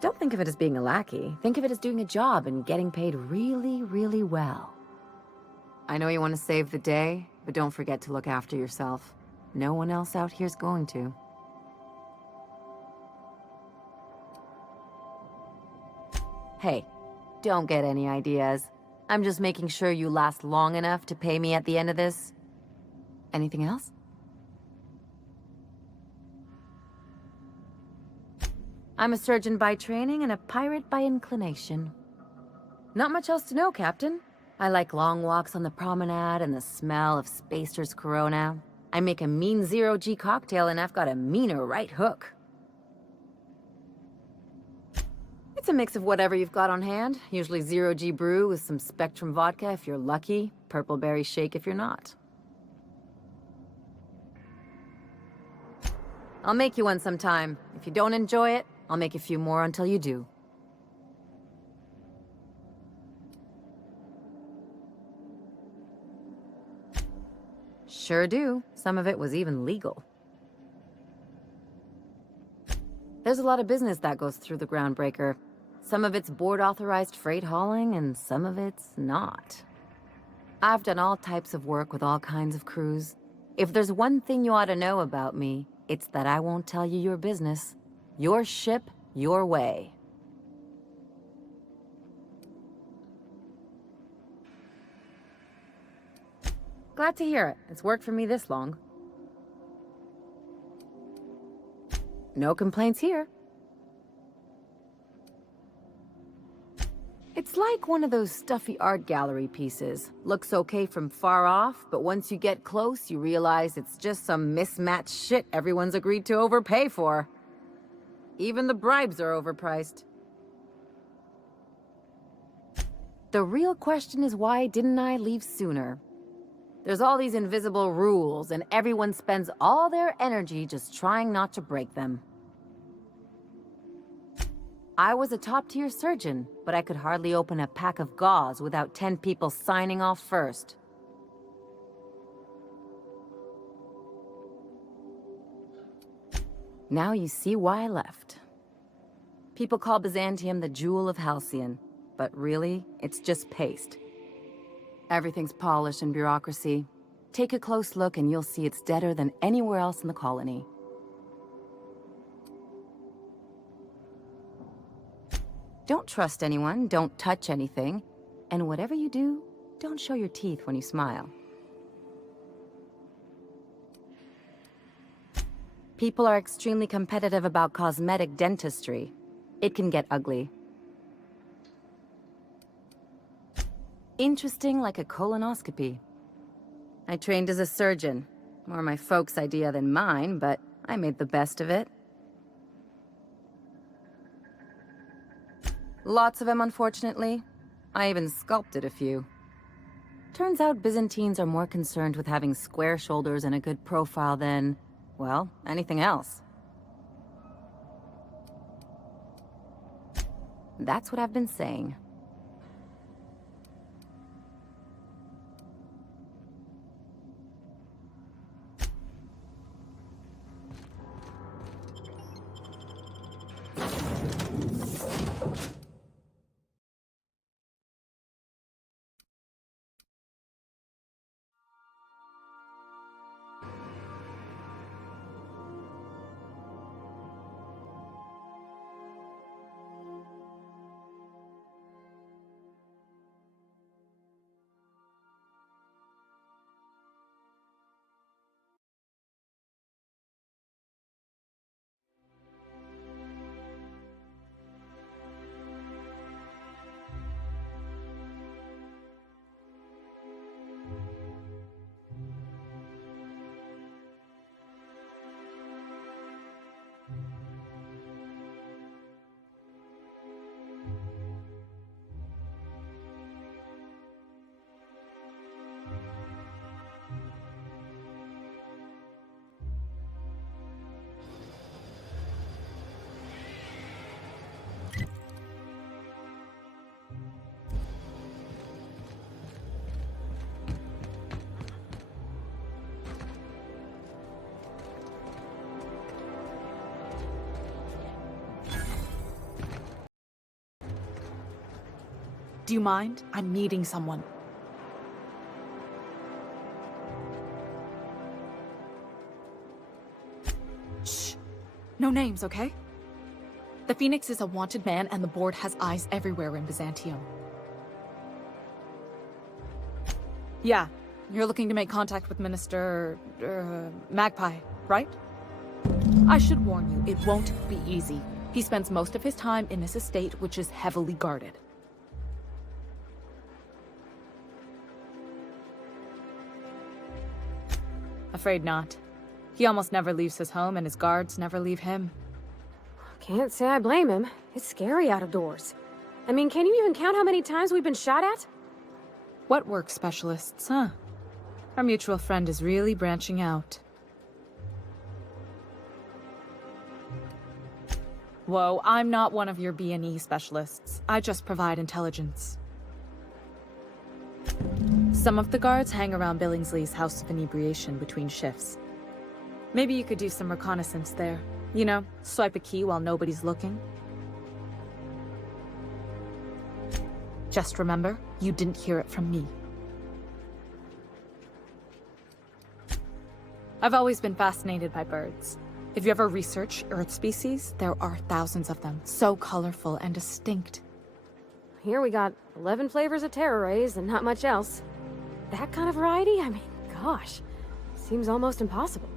Don't think of it as being a lackey. Think of it as doing a job and getting paid really, really well. I know you want to save the day, but don't forget to look after yourself. No one else out here's going to. Hey, don't get any ideas. I'm just making sure you last long enough to pay me at the end of this. Anything else? I'm a surgeon by training and a pirate by inclination. Not much else to know, Captain. I like long walks on the promenade and the smell of Spacer's Corona. I make a mean zero-G cocktail and I've got a meaner right hook. It's a mix of whatever you've got on hand. Usually zero-G brew with some Spectrum vodka if you're lucky, purple berry shake if you're not. I'll make you one sometime. If you don't enjoy it, I'll make a few more until you do. Sure do. Some of it was even legal. There's a lot of business that goes through the Groundbreaker. Some of it's board-authorized freight hauling, and some of it's not. I've done all types of work with all kinds of crews. If there's one thing you ought to know about me, it's that I won't tell you your business. Your ship, your way. Glad to hear it. It's worked for me this long. No complaints here. It's like one of those stuffy art gallery pieces. Looks okay from far off, but once you get close, you realize it's just some mismatched shit everyone's agreed to overpay for. Even the bribes are overpriced. The real question is, why didn't I leave sooner? There's all these invisible rules, and everyone spends all their energy just trying not to break them. I was a top-tier surgeon, but I could hardly open a pack of gauze without 10 people signing off first. Now you see why I left. People call Byzantium the jewel of Halcyon, but really, it's just paste. Everything's polished and bureaucracy. Take a close look and you'll see it's deader than anywhere else in the colony. Don't trust anyone, don't touch anything, and whatever you do, don't show your teeth when you smile. People are extremely competitive about cosmetic dentistry. It can get ugly. Interesting like a colonoscopy. I trained as a surgeon. More my folks' idea than mine, but I made the best of it. Lots of them, unfortunately. I even sculpted a few. Turns out Byzantines are more concerned with having square shoulders and a good profile than, well, anything else. That's what I've been saying. Do you mind? I'm meeting someone. Shh. No names, okay? The Phoenix is a wanted man, and the board has eyes everywhere in Byzantium. Yeah, you're looking to make contact with Minister... Magpie, right? I should warn you, it won't be easy. He spends most of his time in this estate, which is heavily guarded. Afraid not. He almost never leaves his home, and his guards never leave him. Can't say I blame him. It's scary out of doors. I mean, can you even count how many times we've been shot at? What work specialists, huh? Our mutual friend is really branching out. Whoa, I'm not one of your B&E specialists. I just provide intelligence. Some of the guards hang around Billingsley's House of Inebriation between shifts. Maybe you could do some reconnaissance there. You know, swipe a key while nobody's looking. Just remember, you didn't hear it from me. I've always been fascinated by birds. If you ever research Earth species, there are thousands of them, so colorful and distinct. Here we got 11 flavors of terror rays and not much else. That kind of variety? I mean, gosh, seems almost impossible.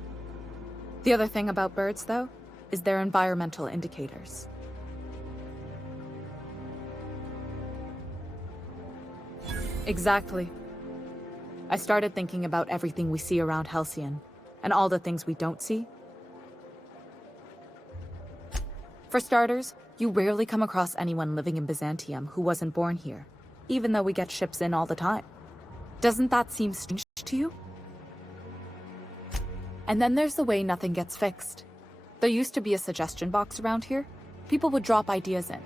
The other thing about birds, though, is their environmental indicators. Exactly. I started thinking about everything we see around Halcyon, and all the things we don't see. For starters, you rarely come across anyone living in Byzantium who wasn't born here, even though we get ships in all the time. Doesn't that seem strange to you? And then there's the way nothing gets fixed. There used to be a suggestion box around here. People would drop ideas in.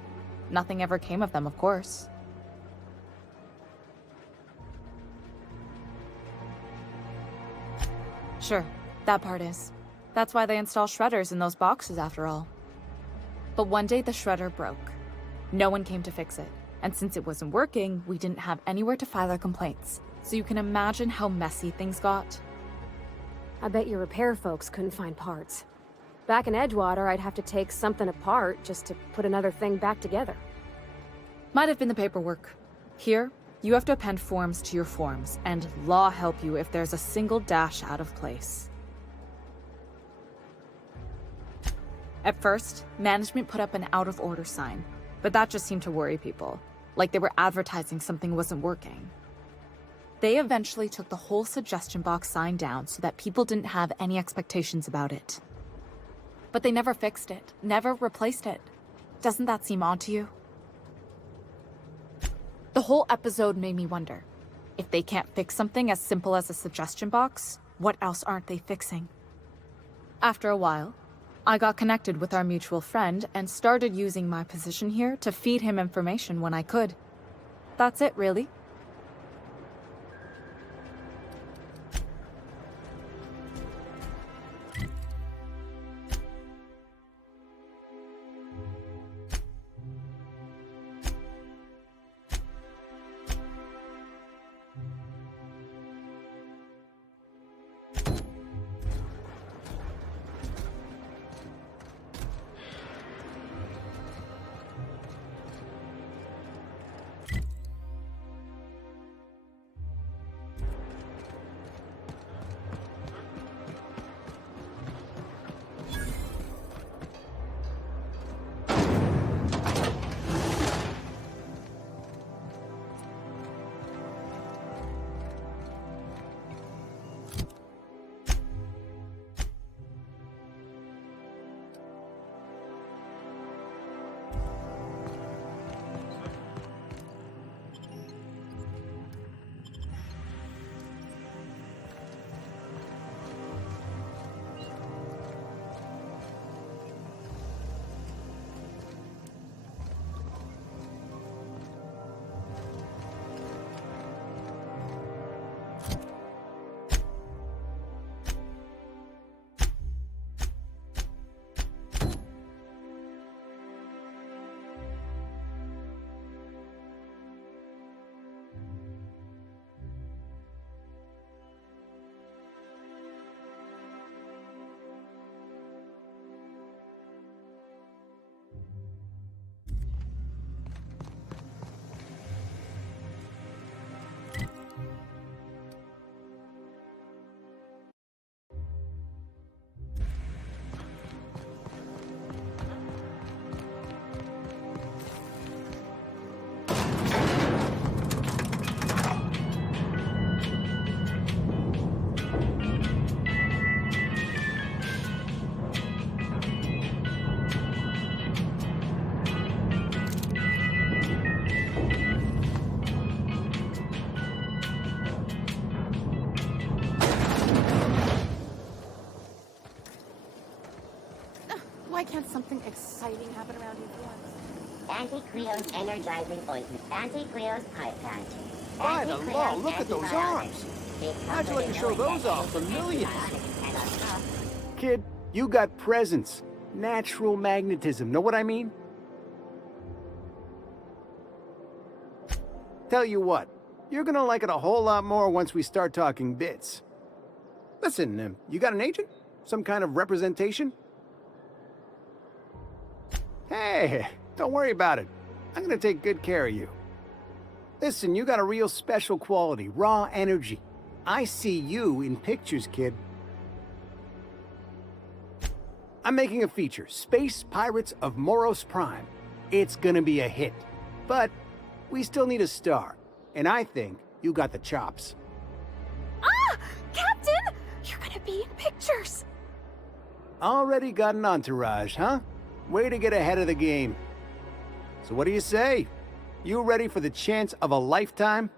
Nothing ever came of them, of course. Sure, that part is. That's why they install shredders in those boxes, after all. But one day the shredder broke. No one came to fix it. And since it wasn't working, we didn't have anywhere to file our complaints. So you can imagine how messy things got. I bet your repair folks couldn't find parts. Back in Edgewater, I'd have to take something apart just to put another thing back together. Might have been the paperwork. Here, you have to append forms to your forms, and law help you if there's a single dash out of place. At first, management put up an out-of-order sign, but that just seemed to worry people, like they were advertising something wasn't working. They eventually took the whole suggestion box sign down so that people didn't have any expectations about it. But they never fixed it, never replaced it. Doesn't that seem odd to you? The whole episode made me wonder, if they can't fix something as simple as a suggestion box, what else aren't they fixing? After a while, I got connected with our mutual friend and started using my position here to feed him information when I could. That's it, really. Why can't something exciting happen around here for once? Anti-Creo's energizing ointment. Anti-Creo's pipe patch. By the law, look at those arms! How'd you like to show those off for millions? Kid, you got presence. Natural magnetism, know what I mean? Tell you what, you're gonna like it a whole lot more once we start talking bits. Listen, you got an agent? Some kind of representation? Hey, don't worry about it. I'm gonna take good care of you. Listen, you got a real special quality, raw energy. I see you in pictures, kid. I'm making a feature, Space Pirates of Moros Prime. It's gonna be a hit. But we still need a star. And I think you got the chops. Ah! Captain! You're gonna be in pictures! Already got an entourage, huh? Way to get ahead of the game. So what do you say? You ready for the chance of a lifetime?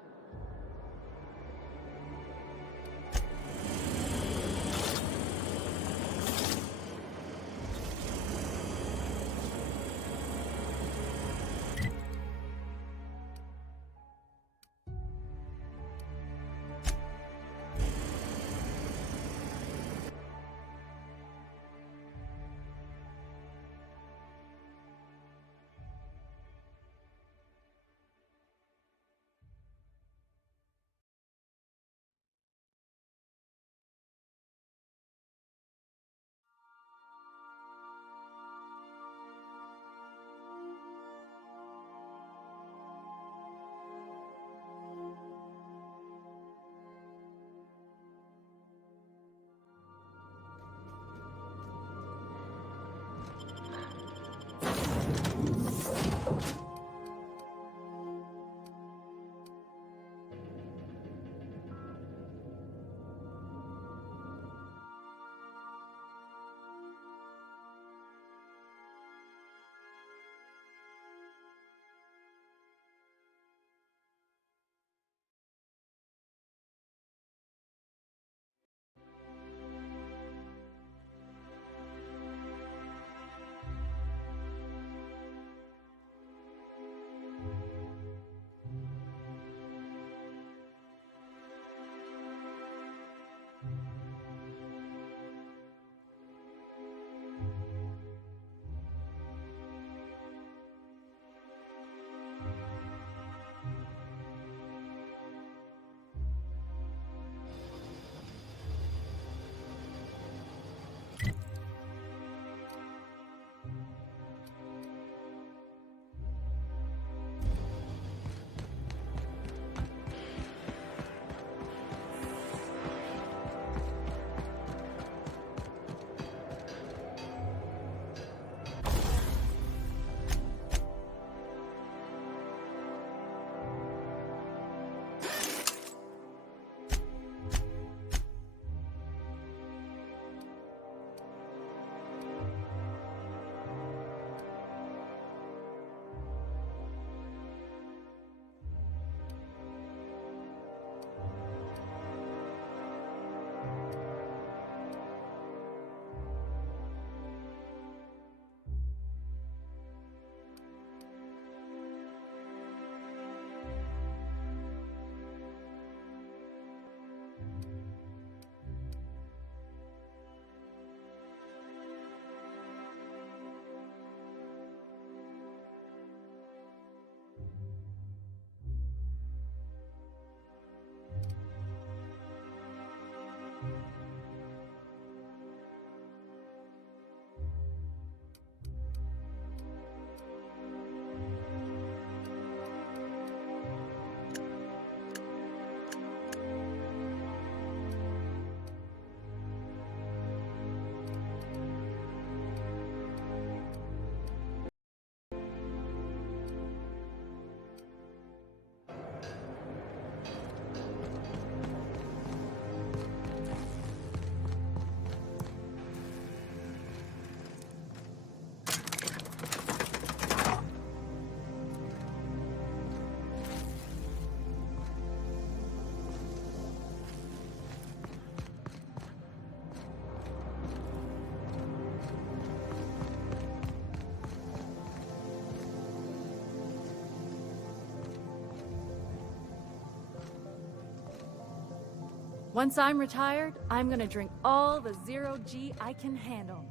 Once I'm retired, I'm gonna drink all the zero-G I can handle.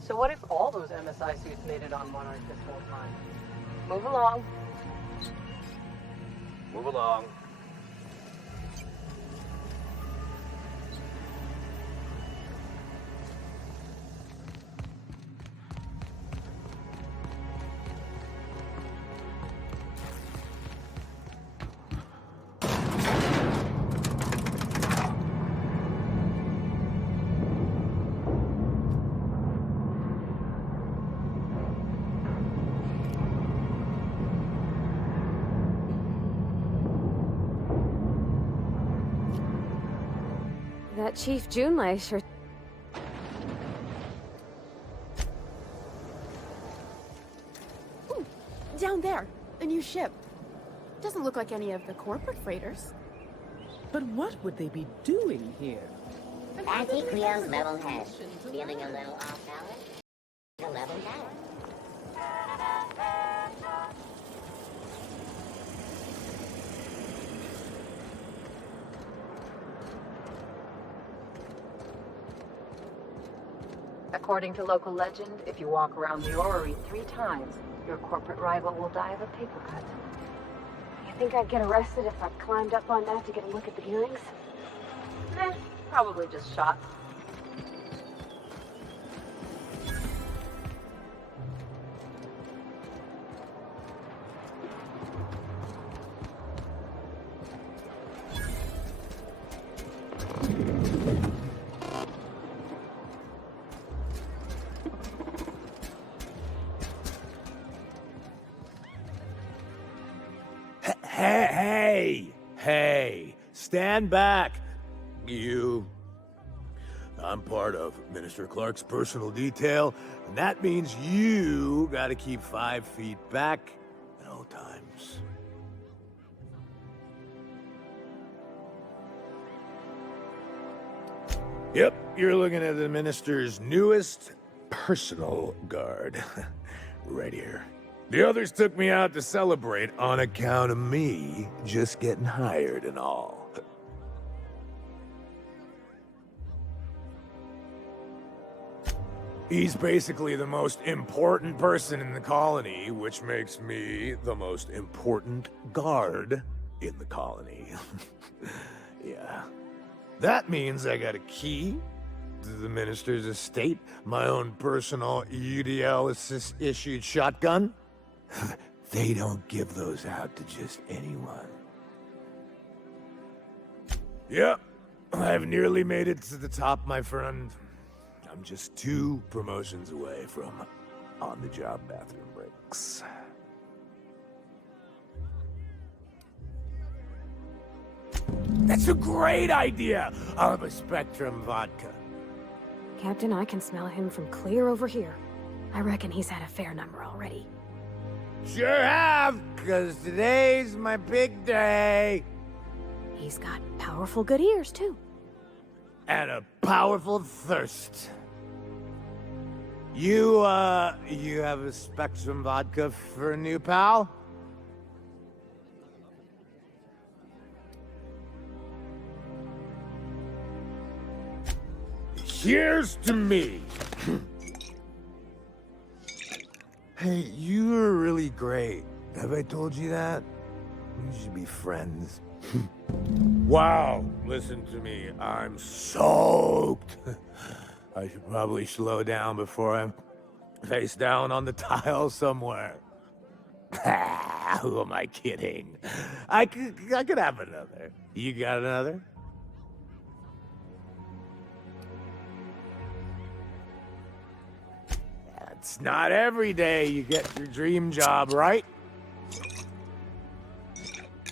So what if all those MSI suits made it on Monarch this whole time? Move along. Move along. That Chief Junlei sure... Ooh, down there, a new ship. Doesn't look like any of the corporate freighters. But what would they be doing here? Anti-Creo's level head. Feeling a little off balance? The level down. According to local legend, if you walk around the orrery 3 times, your corporate rival will die of a paper cut. You think I'd get arrested if I climbed up on that to get a look at the gearings? Probably just shots. Hey, stand back, you. I'm part of Minister Clark's personal detail, and that means you gotta keep 5 feet back at all times. Yep, you're looking at the Minister's newest personal guard. Right here. The others took me out to celebrate on account of me just getting hired and all. He's basically the most important person in the colony, which makes me the most important guard in the colony. Yeah. That means I got a key to the Minister's estate, my own personal UDL-issued shotgun. They don't give those out to just anyone. Yep, I've nearly made it to the top, my friend. I'm just 2 promotions away from on-the-job bathroom breaks. That's a great idea! I'll have a Spectrum vodka. Captain, I can smell him from clear over here. I reckon he's had a fair number already. Sure have, 'cause today's my big day. He's got powerful good ears, too. And a powerful thirst. You have a Spectrum vodka for a new pal? Here's to me. Hey, you were really great. Have I told you that? We should be friends. Wow, listen to me. I'm soaked. I should probably slow down before I'm face down on the tile somewhere. Who am I kidding? I could have another. You got another? It's not every day you get your dream job, right?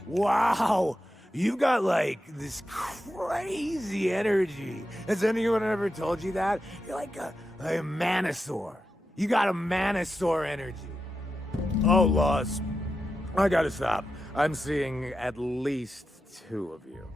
Wow, you got like this crazy energy. Has anyone ever told you that? You're like a manosaur. You got a manosaur energy. Oh, Loss, I gotta stop. I'm seeing at least 2 of you.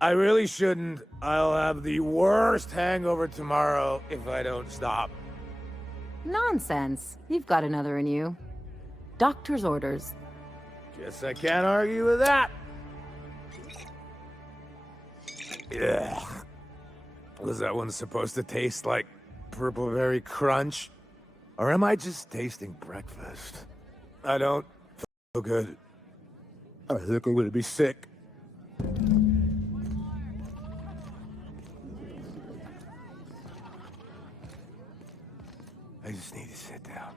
I really shouldn't. I'll have the worst hangover tomorrow if I don't stop. Nonsense. You've got another in you. Doctor's orders. Guess I can't argue with that. Yeah. Was that one supposed to taste like Purple Berry Crunch? Or am I just tasting breakfast? I don't feel good. I think I'm gonna be sick. I just need to sit down.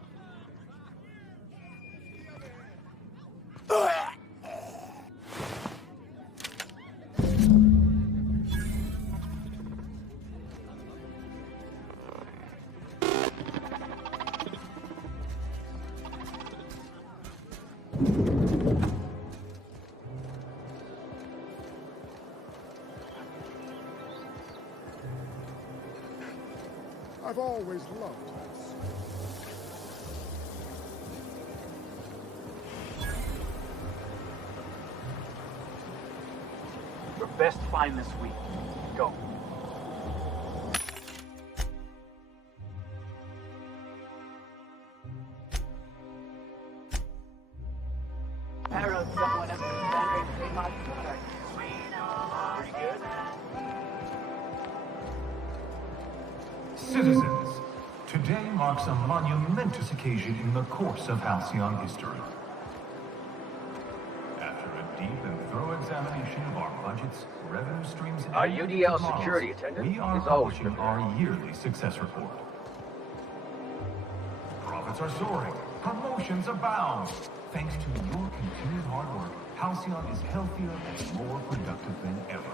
I've always loved this. Your best find this week. Go. Arrow someone up to standard 3 months. Pretty good. Citizens, today marks a monumentous occasion in the course of Halcyon history. After a deep and thorough examination of our budgets, revenue streams, Our and UDL models, security attendant we are is always publishing our yearly success report. Profits are soaring, promotions abound. Thanks to your continued hard work, Halcyon is healthier and more productive than ever.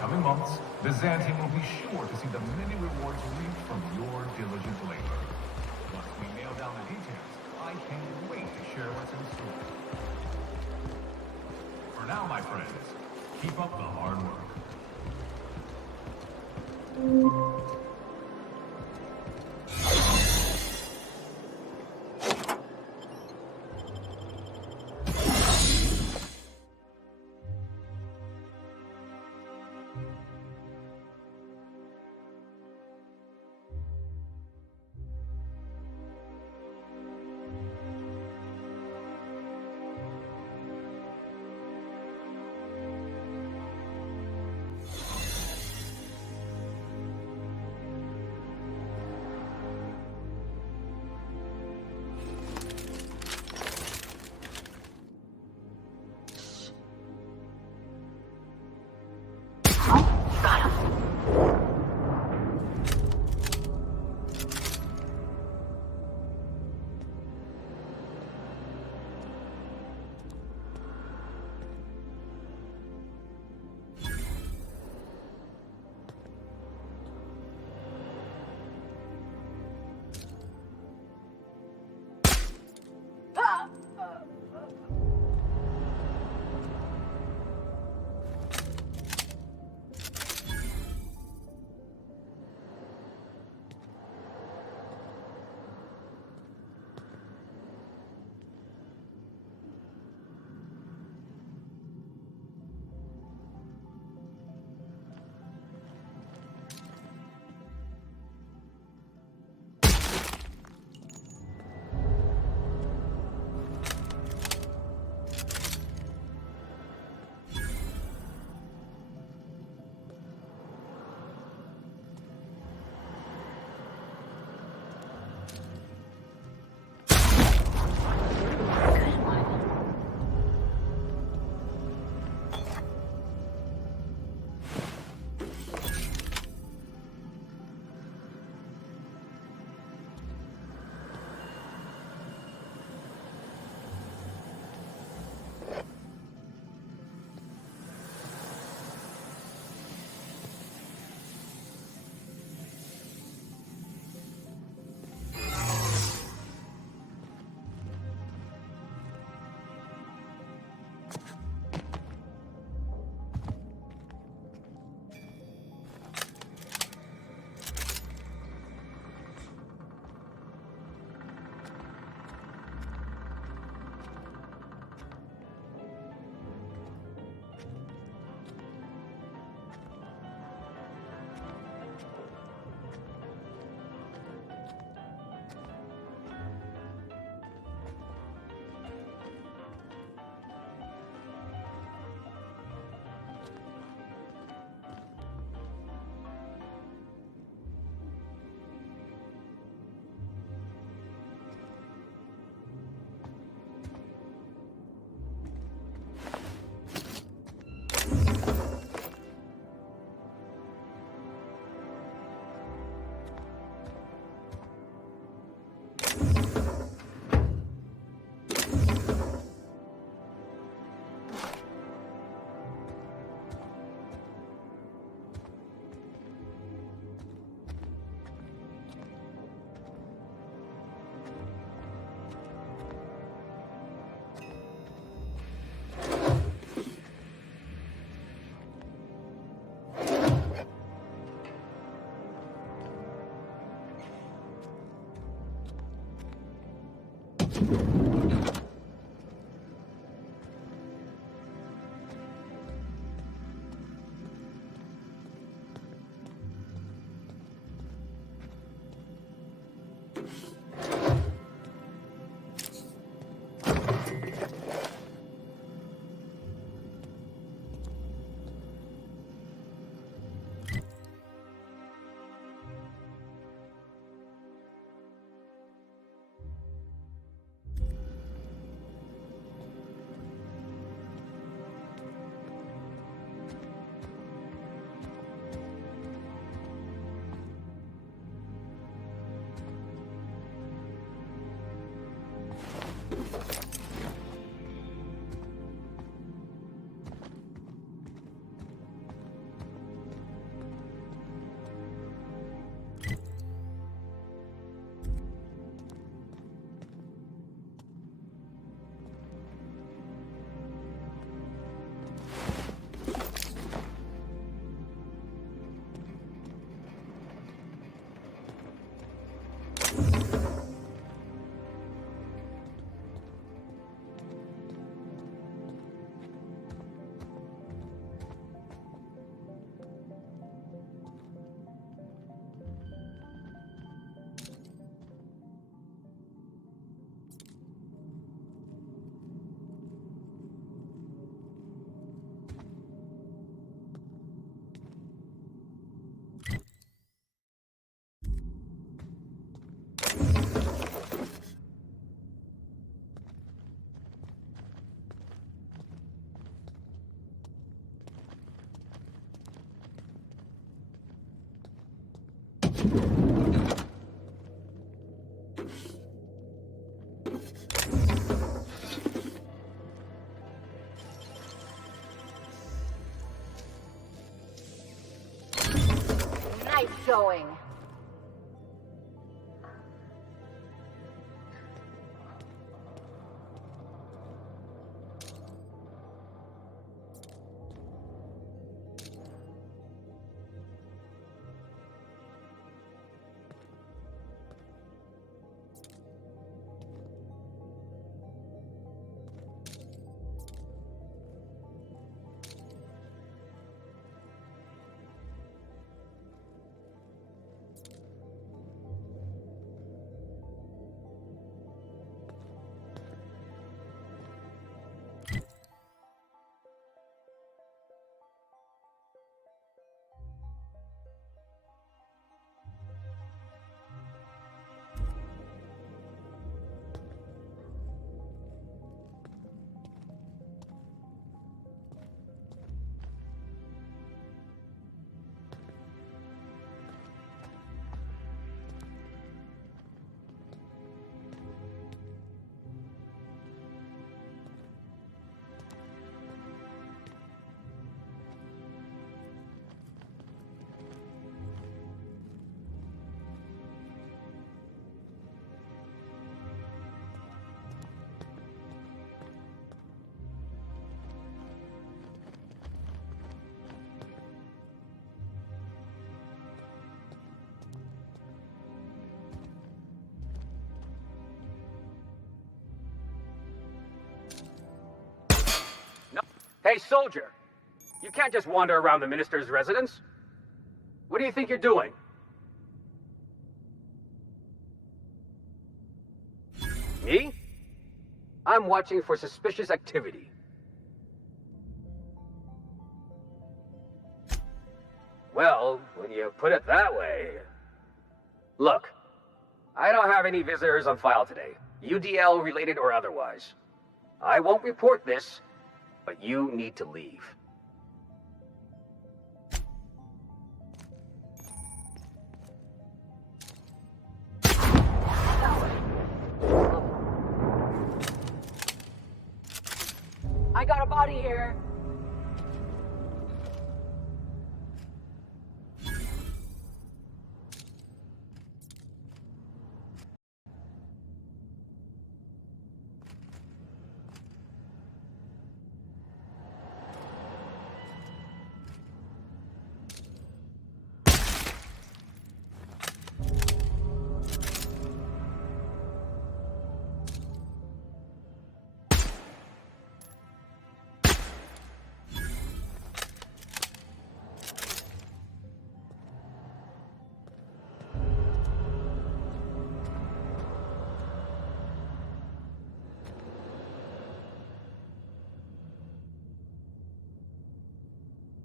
Coming months, Byzantium will be sure to see the many rewards reaped from your diligent labor. Once we nail down the details, I can't wait to share what's in store. For now, my friends, keep up the hard work. going. Hey, soldier! You can't just wander around the minister's residence. What do you think you're doing? Me? I'm watching for suspicious activity. Well, when you put it that way... Look, I don't have any visitors on file today, UDL related or otherwise. I won't report this, but you need to leave. I got a body here.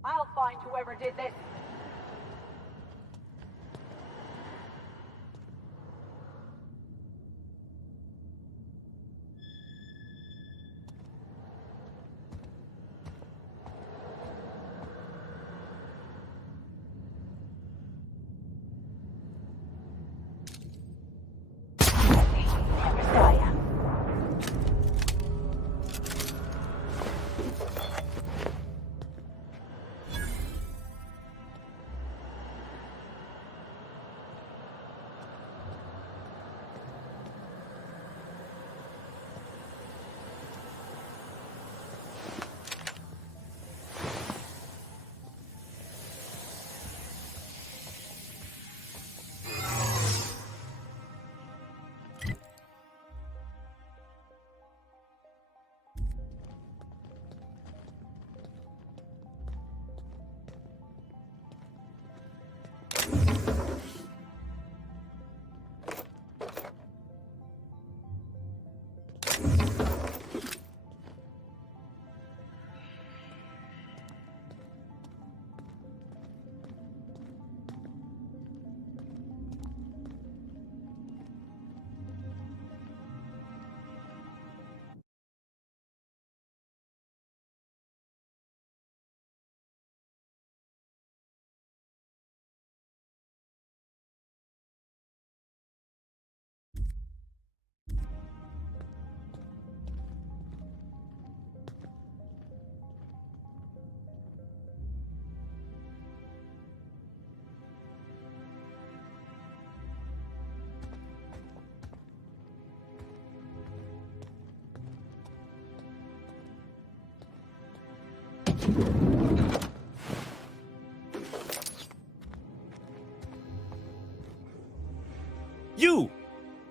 I'll find whoever did this.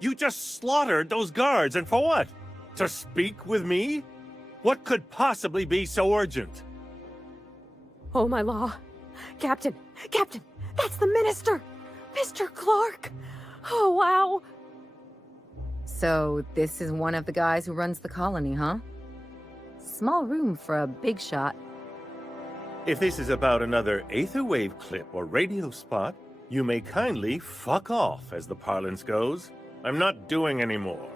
You just slaughtered those guards, and for what? To speak with me? What could possibly be so urgent? Oh, my law. Captain! Captain! That's the minister! Mr. Clark! Oh, wow! So, this is one of the guys who runs the colony, huh? Small room for a big shot. If this is about another aetherwave clip or radio spot, you may kindly fuck off, as the parlance goes. I'm not doing any more.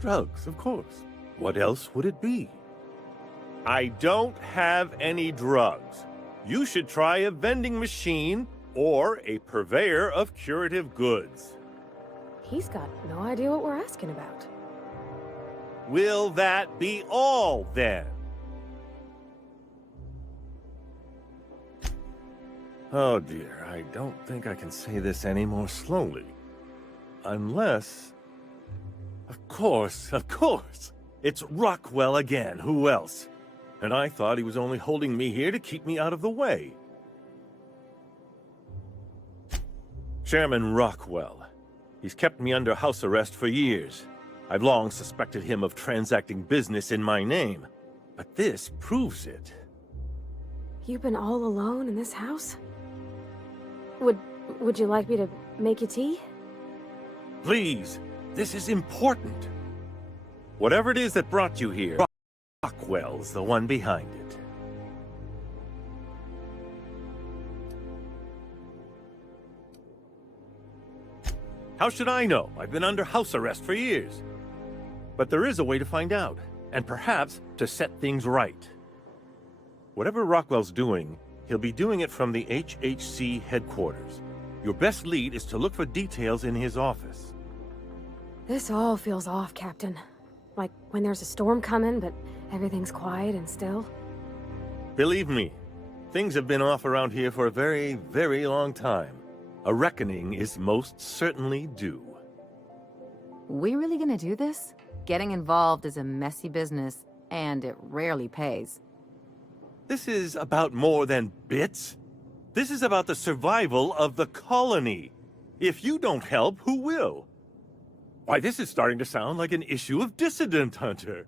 Drugs, of course. What else would it be? I don't have any drugs. You should try a vending machine or a purveyor of curative goods. He's got no idea what we're asking about. Will that be all, then? Oh dear, I don't think I can say this any more slowly. Unless... Of course! It's Rockwell again, who else? And I thought he was only holding me here to keep me out of the way. Chairman Rockwell. He's kept me under house arrest for years. I've long suspected him of transacting business in my name, but this proves it. You've been all alone in this house? Would you like me to make you tea? Please, this is important. Whatever it is that brought you here, Rockwell's the one behind it. How should I know? I've been under house arrest for years. But there is a way to find out, and perhaps to set things right. Whatever Rockwell's doing, he'll be doing it from the HHC headquarters. Your best lead is to look for details in his office. This all feels off, Captain. Like when there's a storm coming, but everything's quiet and still. Believe me, things have been off around here for a very, very long time. A reckoning is most certainly due. We really gonna do this? Getting involved is a messy business, and it rarely pays. This is about more than bits. This is about the survival of the colony. If you don't help, who will? Why, this is starting to sound like an issue of Dissident Hunter.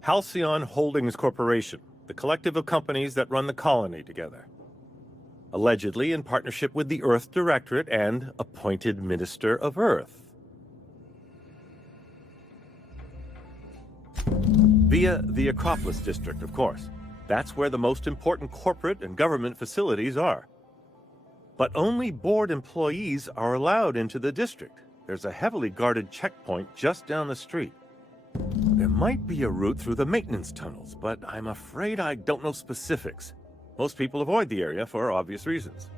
Halcyon Holdings Corporation, the collective of companies that run the colony together. Allegedly in partnership with the Earth Directorate and appointed Minister of Earth. Via the Acropolis District, of course. That's where the most important corporate and government facilities are. But only board employees are allowed into the district. There's a heavily guarded checkpoint just down the street. There might be a route through the maintenance tunnels, but I'm afraid I don't know specifics. Most people avoid the area for obvious reasons.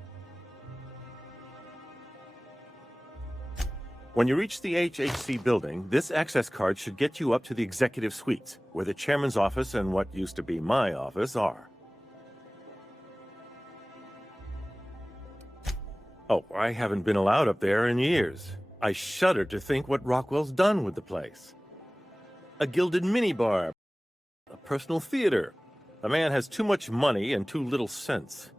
When you reach the HHC building, this access card should get you up to the executive suites, where the chairman's office and what used to be my office are. Oh, I haven't been allowed up there in years. I shudder to think what Rockwell's done with the place. A gilded minibar, a personal theater. The man has too much money and too little sense.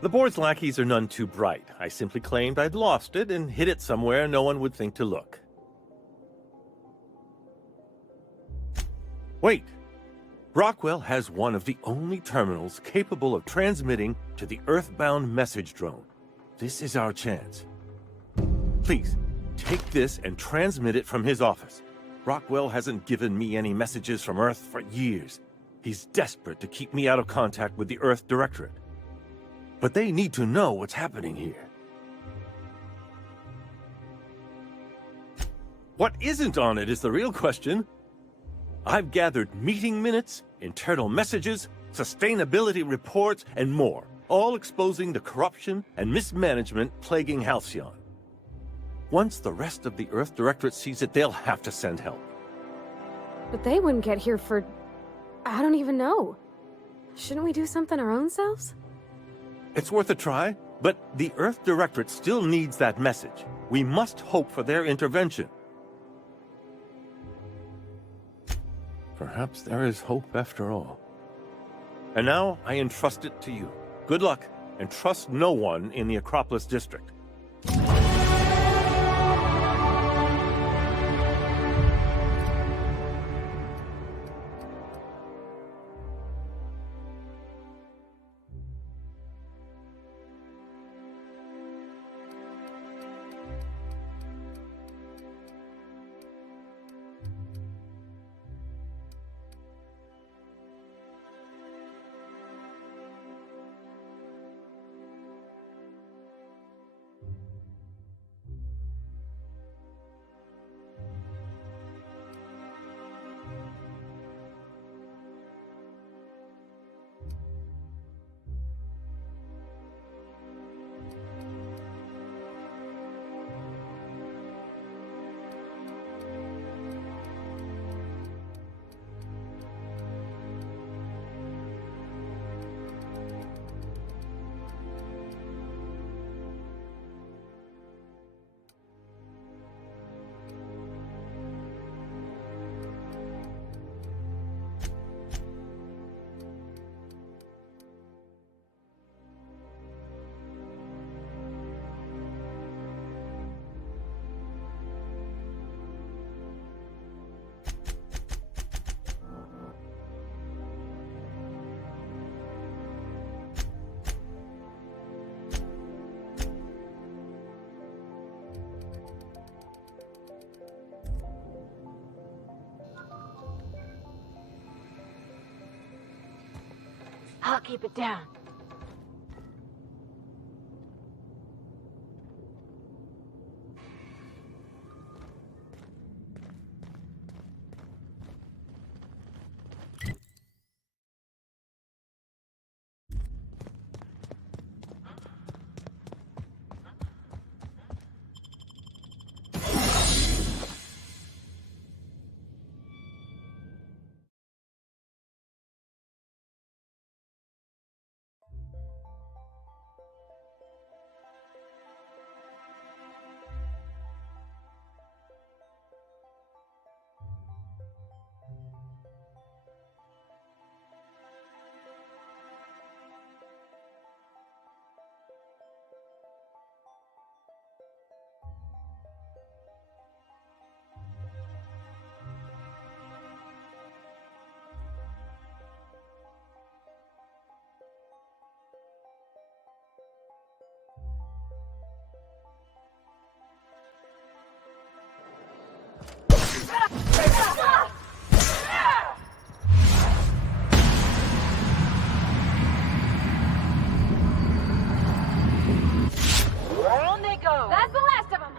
The board's lackeys are none too bright. I simply claimed I'd lost it and hid it somewhere no one would think to look. Wait! Rockwell has one of the only terminals capable of transmitting to the Earthbound message drone. This is our chance. Please, take this and transmit it from his office. Rockwell hasn't given me any messages from Earth for years. He's desperate to keep me out of contact with the Earth Directorate. But they need to know what's happening here. What isn't on it is the real question. I've gathered meeting minutes, internal messages, sustainability reports, and more, all exposing the corruption and mismanagement plaguing Halcyon. Once the rest of the Earth Directorate sees it, they'll have to send help. But they wouldn't get here for... I don't even know. Shouldn't we do something our own selves? It's worth a try, but the Earth Directorate still needs that message. We must hope for their intervention. Perhaps there is hope after all. And now I entrust it to you. Good luck, and trust no one in the Acropolis District. I'll keep it down. On they go! That's the last of them!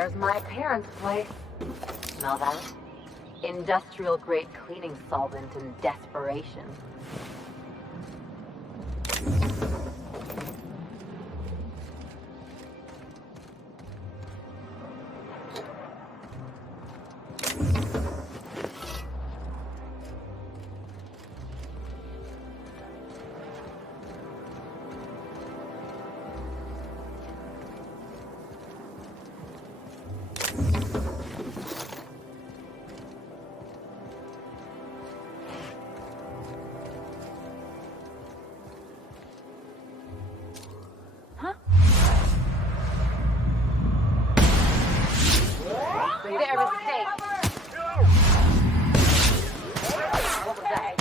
There's my parents' place. Smell that? Industrial-grade cleaning solvent in desperation. Their mistake. What was that?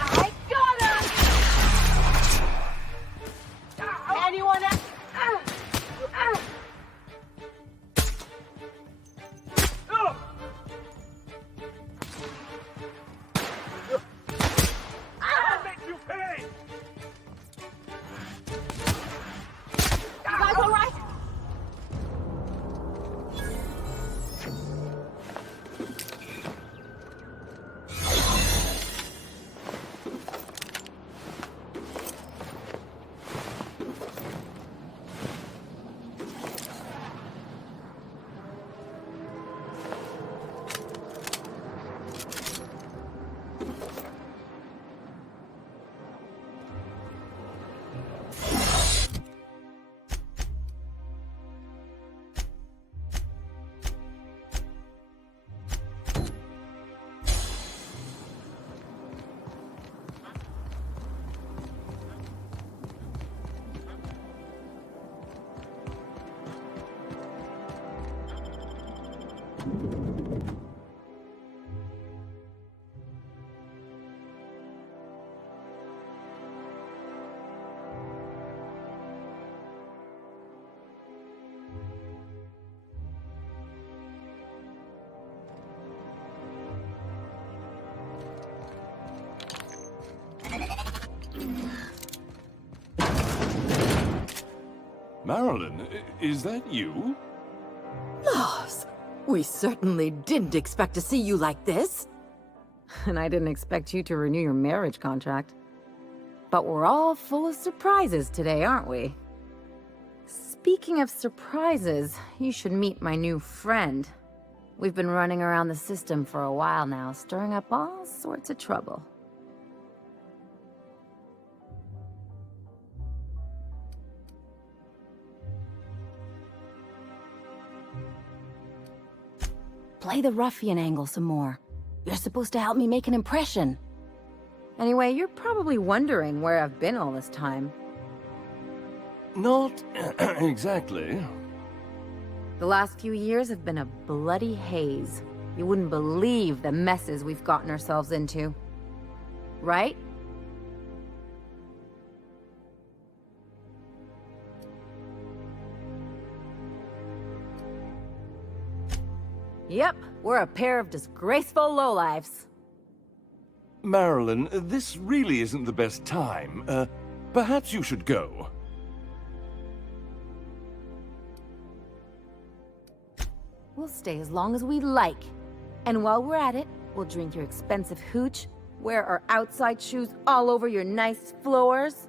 I got him! Anyone else? Marilyn, is that you? Loss! We certainly didn't expect to see you like this. And I didn't expect you to renew your marriage contract. But we're all full of surprises today, aren't we? Speaking of surprises, you should meet my new friend. We've been running around the system for a while now, stirring up all sorts of trouble. Play the ruffian angle some more. You're supposed to help me make an impression. Anyway, you're probably wondering where I've been all this time. Not exactly. The last few years have been a bloody haze. You wouldn't believe the messes we've gotten ourselves into. Right? Yep, we're a pair of disgraceful lowlifes. Marilyn, this really isn't the best time. Perhaps you should go. We'll stay as long as we like. And while we're at it, we'll drink your expensive hooch, wear our outside shoes all over your nice floors.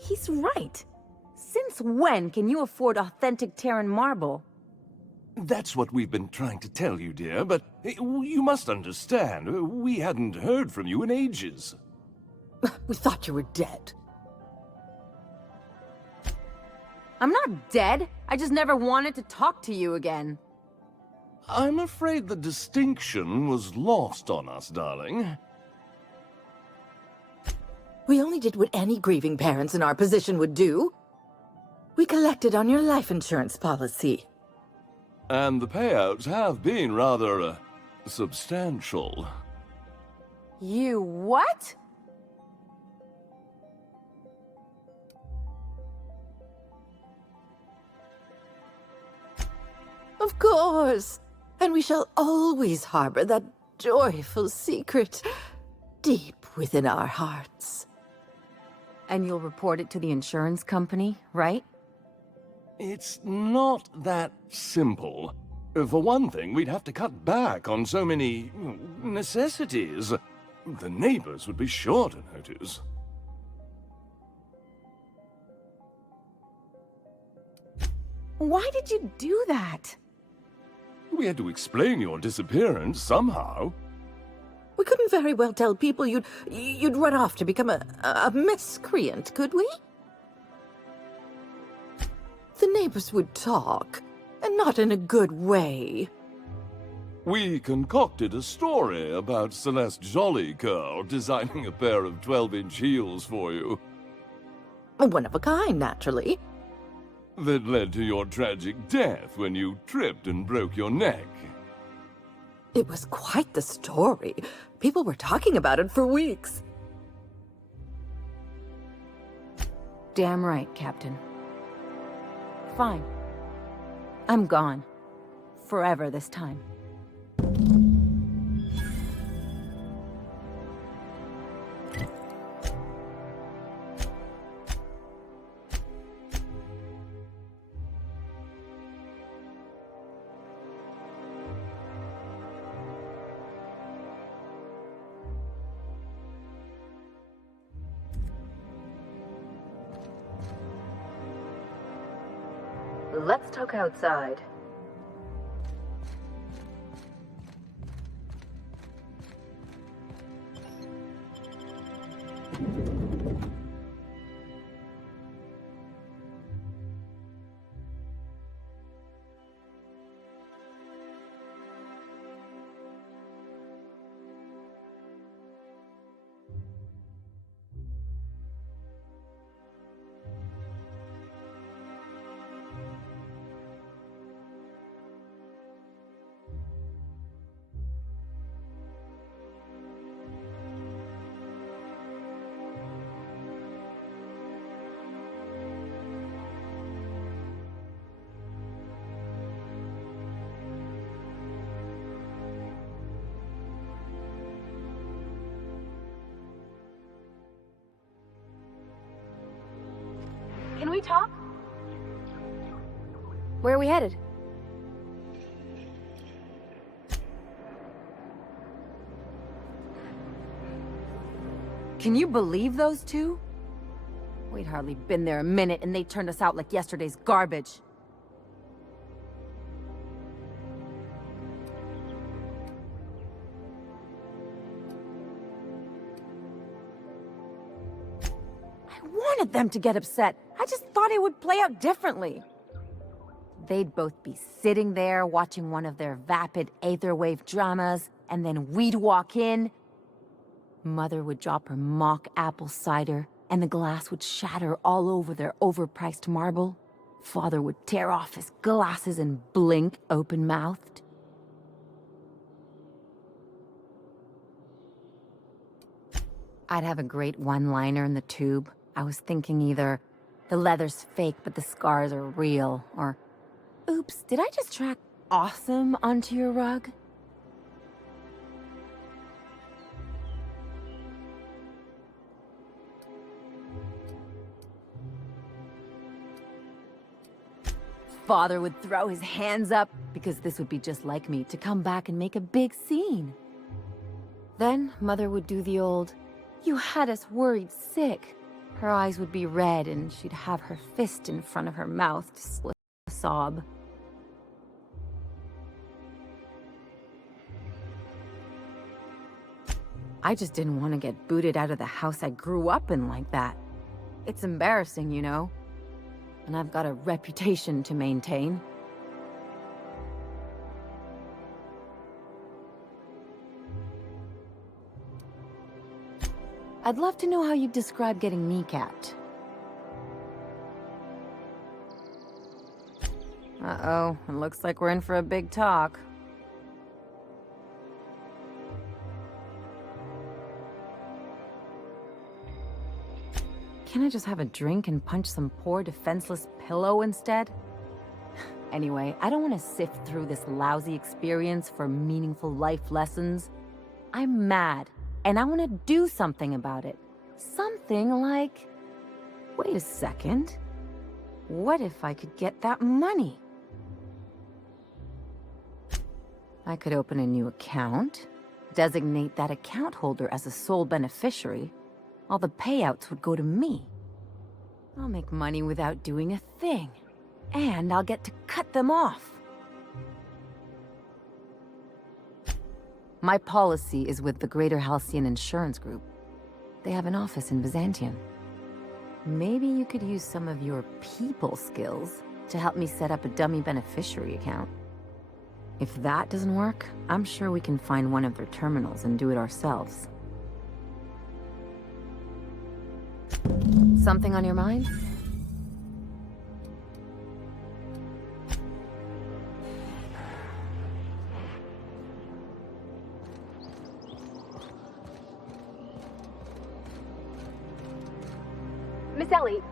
He's right. Since when can you afford authentic Terran marble? That's what we've been trying to tell you, dear, but you must understand, we hadn't heard from you in ages. We thought you were dead. I'm not dead. I just never wanted to talk to you again. I'm afraid the distinction was lost on us, darling. We only did what any grieving parents in our position would do. We collected on your life insurance policy. And the payouts have been rather, substantial. You what? Of course! And we shall always harbor that joyful secret deep within our hearts. And you'll report it to the insurance company, right? It's not that simple. For one thing, we'd have to cut back on so many necessities. The neighbors would be sure to notice. Why did you do that? We had to explain your disappearance somehow. We couldn't very well tell people you'd run off to become a miscreant, could we? The neighbors would talk, and not in a good way. We concocted a story about Celeste Jollycurl designing a pair of 12-inch heels for you. One of a kind, naturally. That led to your tragic death when you tripped and broke your neck. It was quite the story. People were talking about it for weeks. Damn right, Captain. Fine. I'm gone. Forever this time. Let's talk outside. Can we talk? Where are we headed? Can you believe those two? We'd hardly been there a minute and they turned us out like yesterday's garbage. I wanted them to get upset. I just thought it would play out differently. They'd both be sitting there watching one of their vapid aetherwave dramas, and then we'd walk in. Mother would drop her mock apple cider, and the glass would shatter all over their overpriced marble. Father would tear off his glasses and blink open-mouthed. I'd have a great one-liner in the tube. I was thinking either, the leather's fake but the scars are real, or, oops, did I just track awesome onto your rug? Father would throw his hands up, because this would be just like me, to come back and make a big scene. Then Mother would do the old, "You had us worried sick." Her eyes would be red, and she'd have her fist in front of her mouth to slip a sob. I just didn't want to get booted out of the house I grew up in like that. It's embarrassing, you know. And I've got a reputation to maintain. I'd love to know how you'd describe getting kneecapped. Uh-oh, it looks like we're in for a big talk. Can't I just have a drink and punch some poor defenseless pillow instead? Anyway, I don't want to sift through this lousy experience for meaningful life lessons. I'm mad, and I want to do something about it. Something like... Wait a second. What if I could get that money? I could open a new account, designate that account holder as a sole beneficiary. All the payouts would go to me. I'll make money without doing a thing. And I'll get to cut them off. My policy is with the Greater Halcyon Insurance Group. They have an office in Byzantium. Maybe you could use some of your people skills to help me set up a dummy beneficiary account. If that doesn't work, I'm sure we can find one of their terminals and do it ourselves. Something on your mind? Miss Ellie.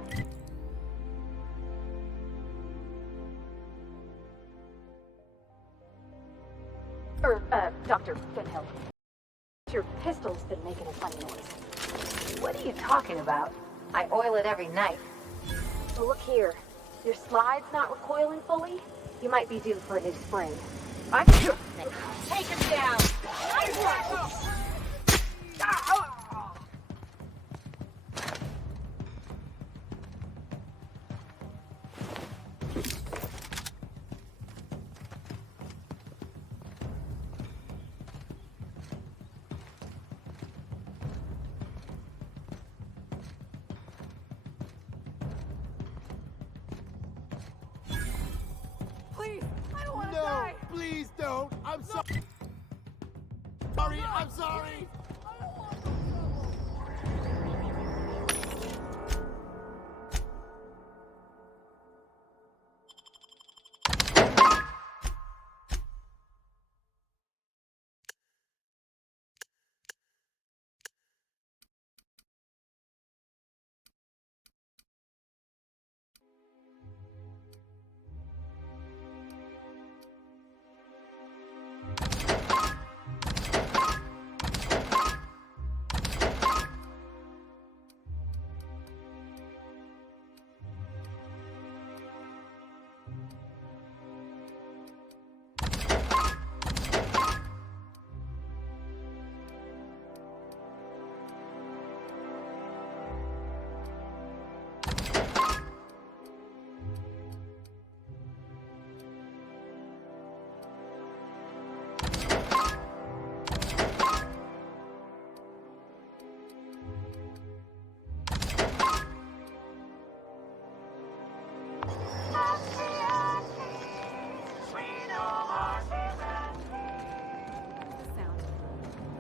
Dr. Finhill. Your pistol's been making a funny noise. What are you talking about? I oil it every night. Oh, look here. Your slide's not recoiling fully. You might be due for a new spring. I'm sure. Take him down. Please don't. I'm sorry. I'm sorry.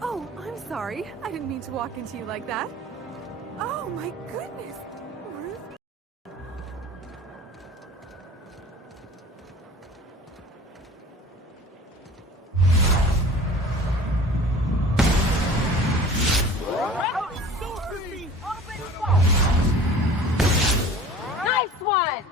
Oh, I'm sorry. I didn't mean to walk into you like that. Oh, my goodness. Ruth. Nice one!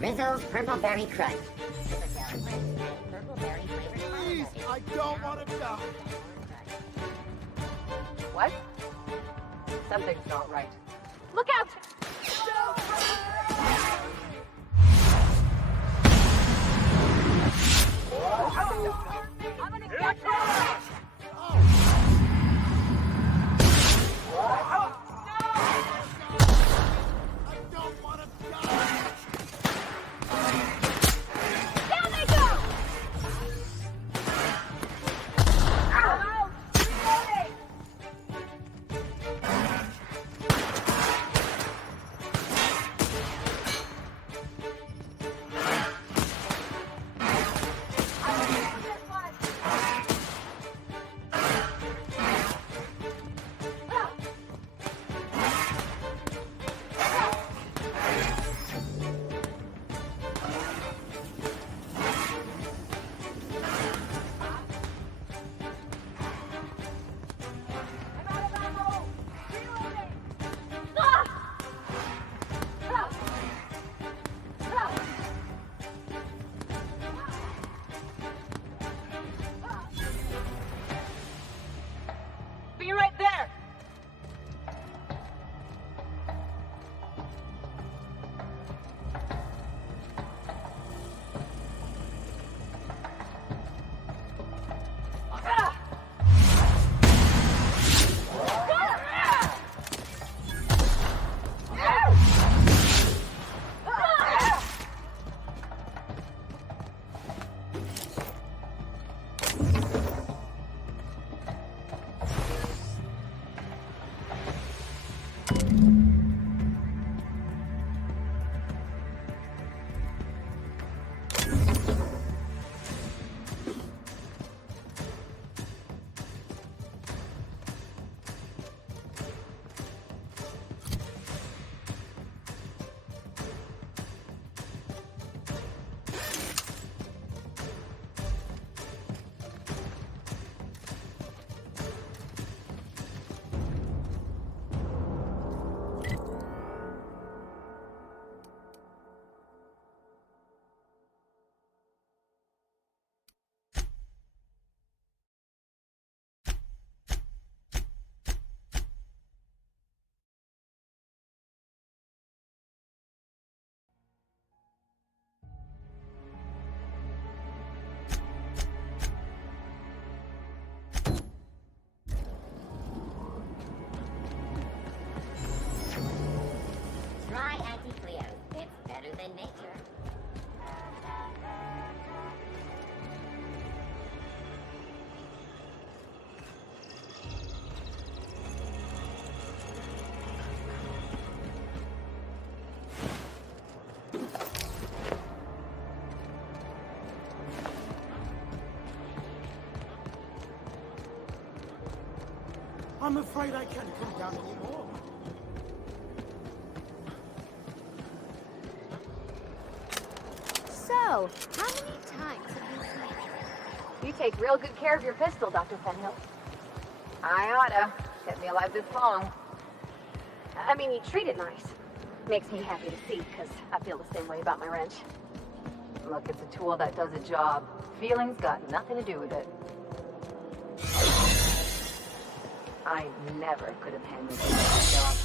Rizzo's Purple Berry Crunch. Please, I don't want to die. What? Something's not right. Look out! I'm gonna get you! Try anti-Cleo. It's better than nature. I'm afraid I can't come down anymore. So, how many times have you seen it? You take real good care of your pistol, Dr. Fenhill. I oughta. Kept me alive this long. I mean, you treat it nice. Makes me happy to see, because I feel the same way about my wrench. Look, it's a tool that does a job. Feelings got nothing to do with it. I never could have handled this job.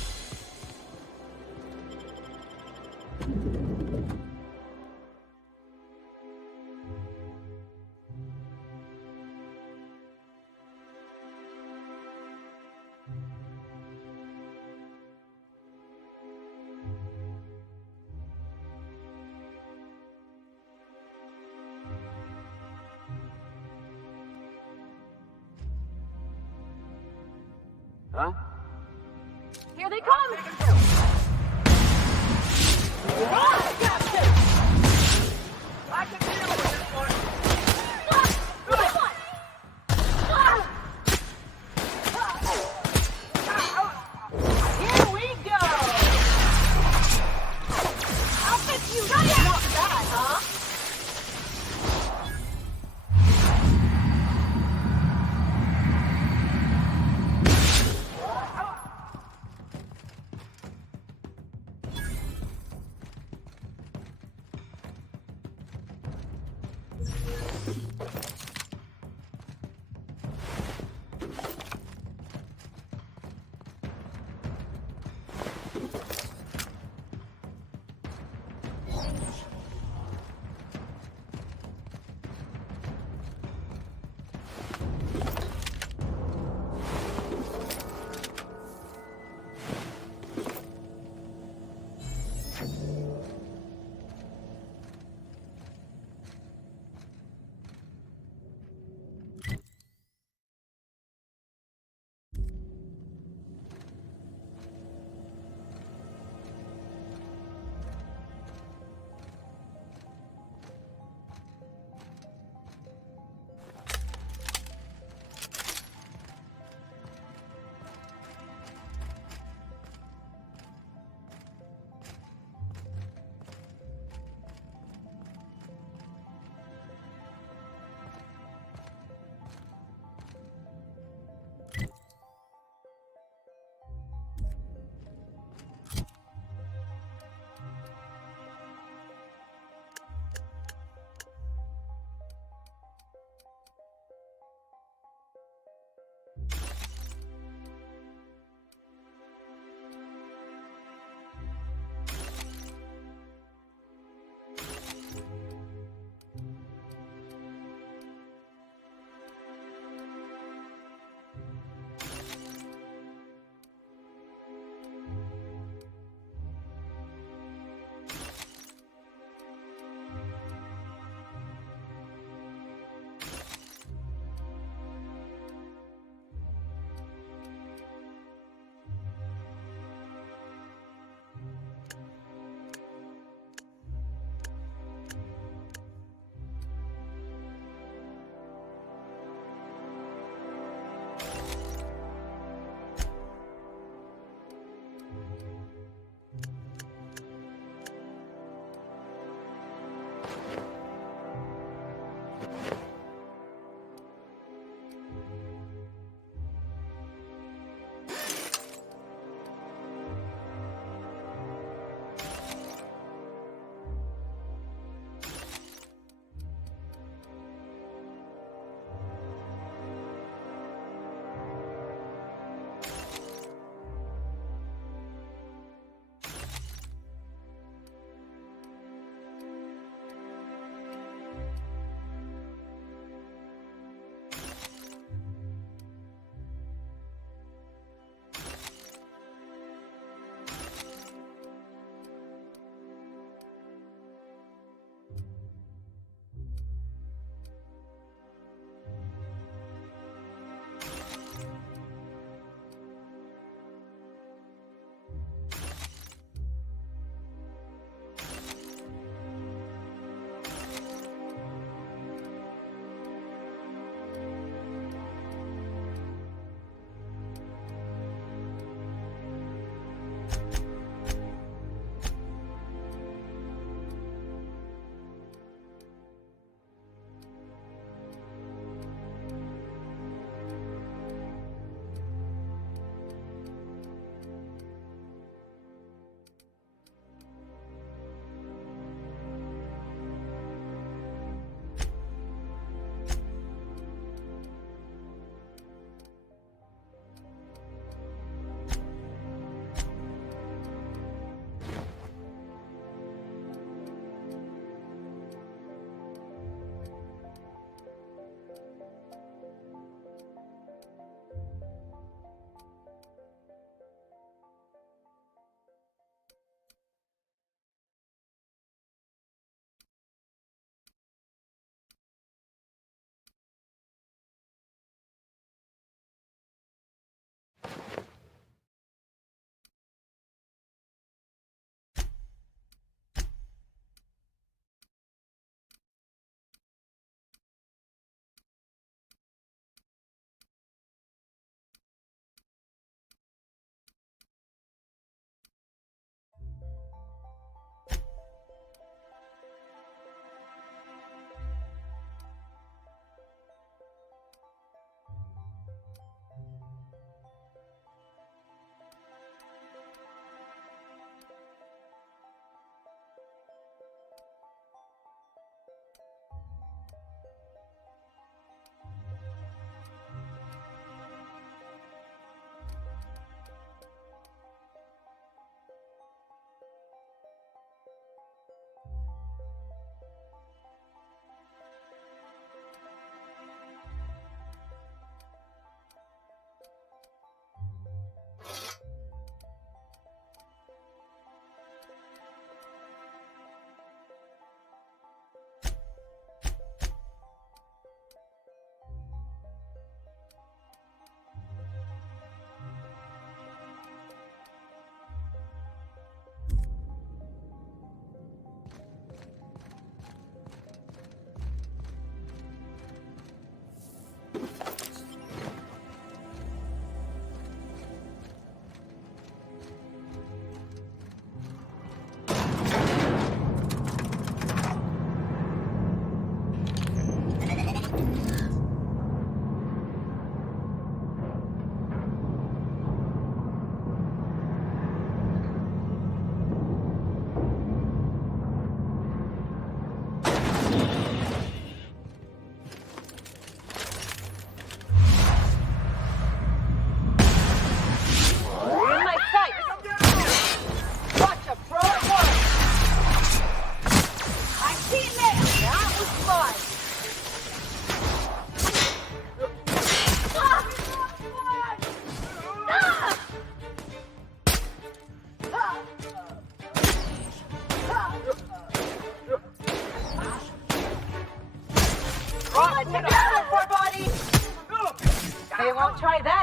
Huh? Here they come! I can deal with this one! Here we go! I'll fix you right out! Not bad, huh?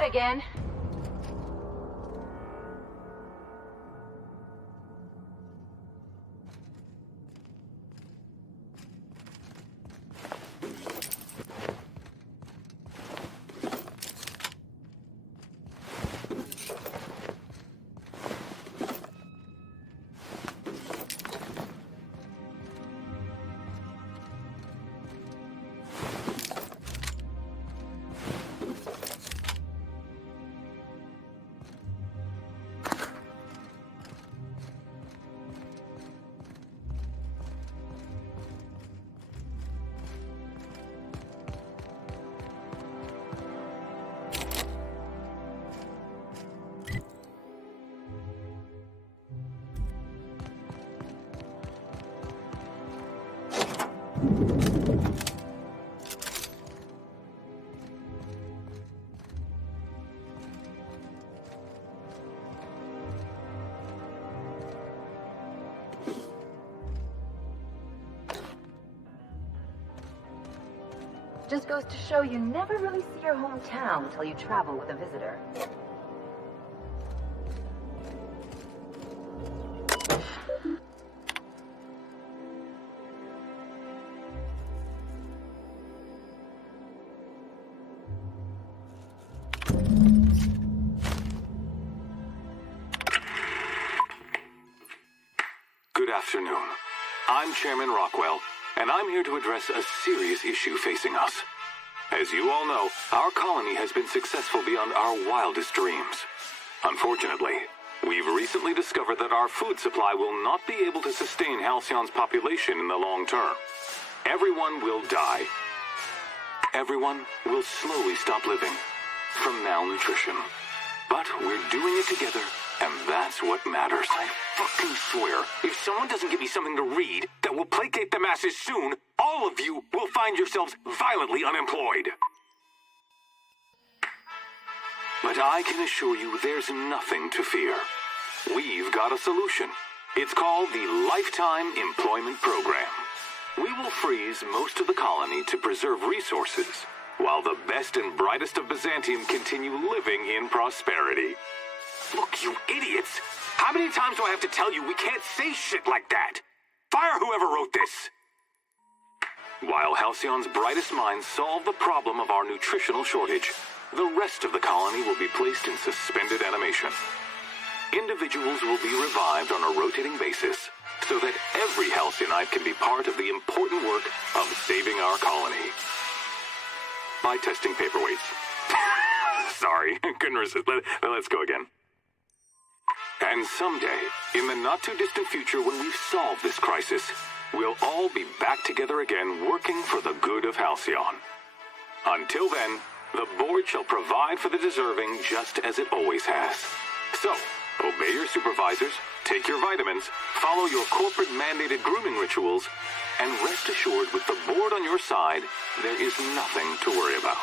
that again. Just goes to show you never really see your hometown until you travel with a visitor. Good afternoon. I'm Chairman Rockwell, and I'm here to address a serious issue facing us. As you all know, our colony has been successful beyond our wildest dreams. Unfortunately, we've recently discovered that our food supply will not be able to sustain Halcyon's population in the long term. Everyone will die. Everyone will slowly stop living from malnutrition. But we're doing it together, and that's what matters. I fucking swear, if someone doesn't give me something to read that will placate the masses soon, all of you will find yourselves violently unemployed. But I can assure you there's nothing to fear. We've got a solution. It's called the Lifetime Employment Program. We will freeze most of the colony to preserve resources, while the best and brightest of Byzantium continue living in prosperity. Look, you idiots! How many times do I have to tell you we can't say shit like that? Fire whoever wrote this! While Halcyon's brightest minds solve the problem of our nutritional shortage, the rest of the colony will be placed in suspended animation. Individuals will be revived on a rotating basis, so that every Halcyonite can be part of the important work of saving our colony. By testing paperweights. Sorry, couldn't resist. Let's go again. And someday, in the not-too-distant future when we've solved this crisis, we'll all be back together again working for the good of Halcyon. Until then, the board shall provide for the deserving just as it always has. So, obey your supervisors, take your vitamins, follow your corporate-mandated grooming rituals, and rest assured with the board on your side, there is nothing to worry about.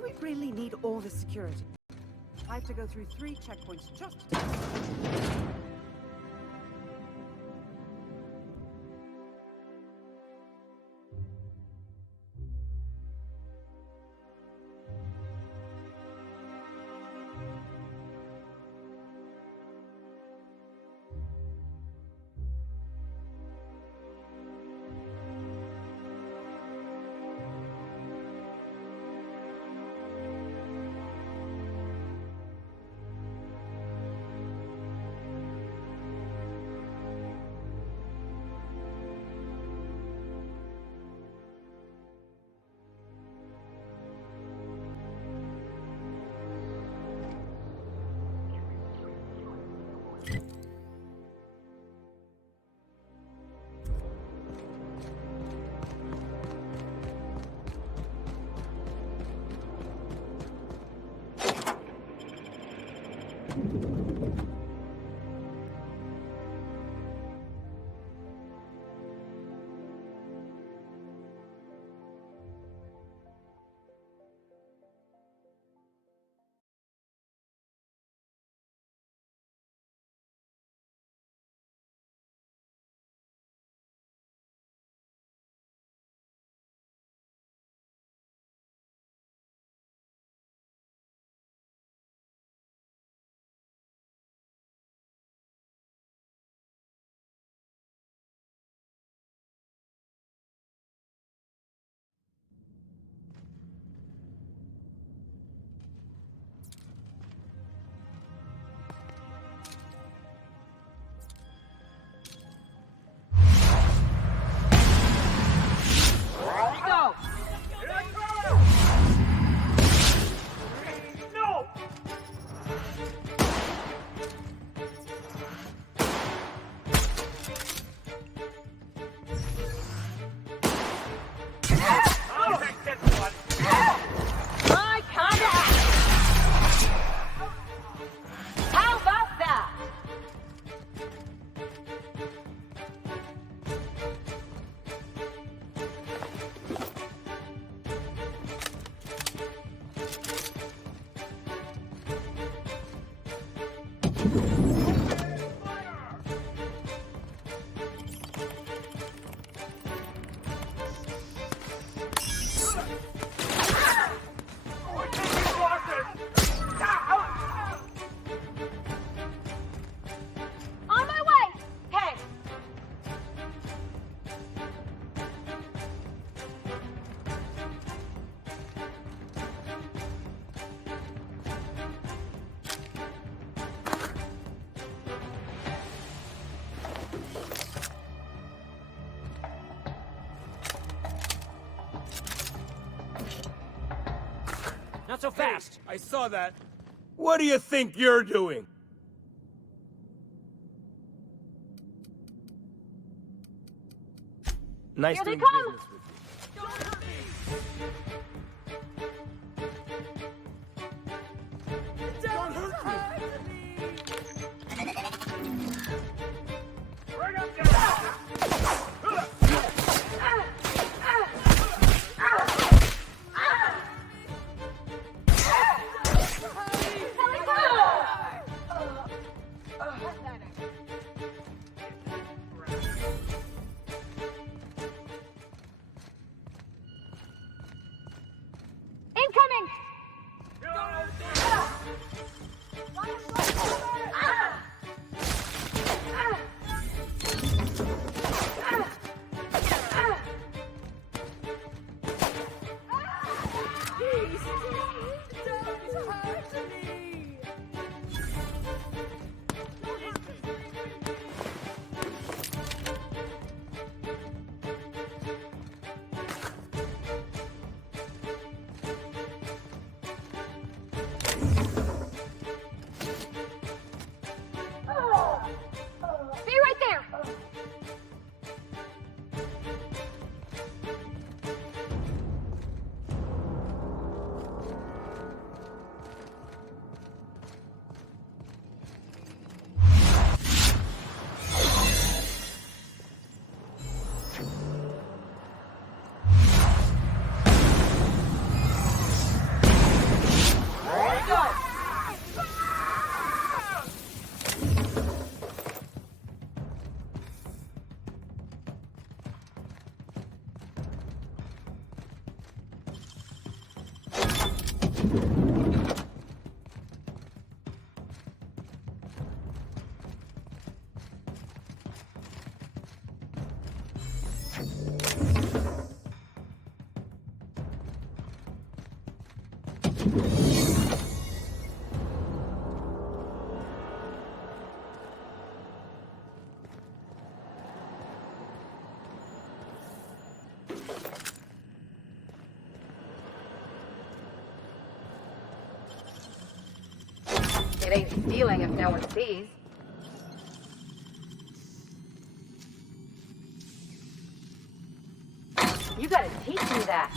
Do we really need all the security? I have to go through 3 checkpoints just to... Not so fast! I saw that. What do you think you're doing? Nice Here they doing come! business with you. Don't hurt Bring him down! Incoming! It ain't stealing if no one sees. You gotta teach me that.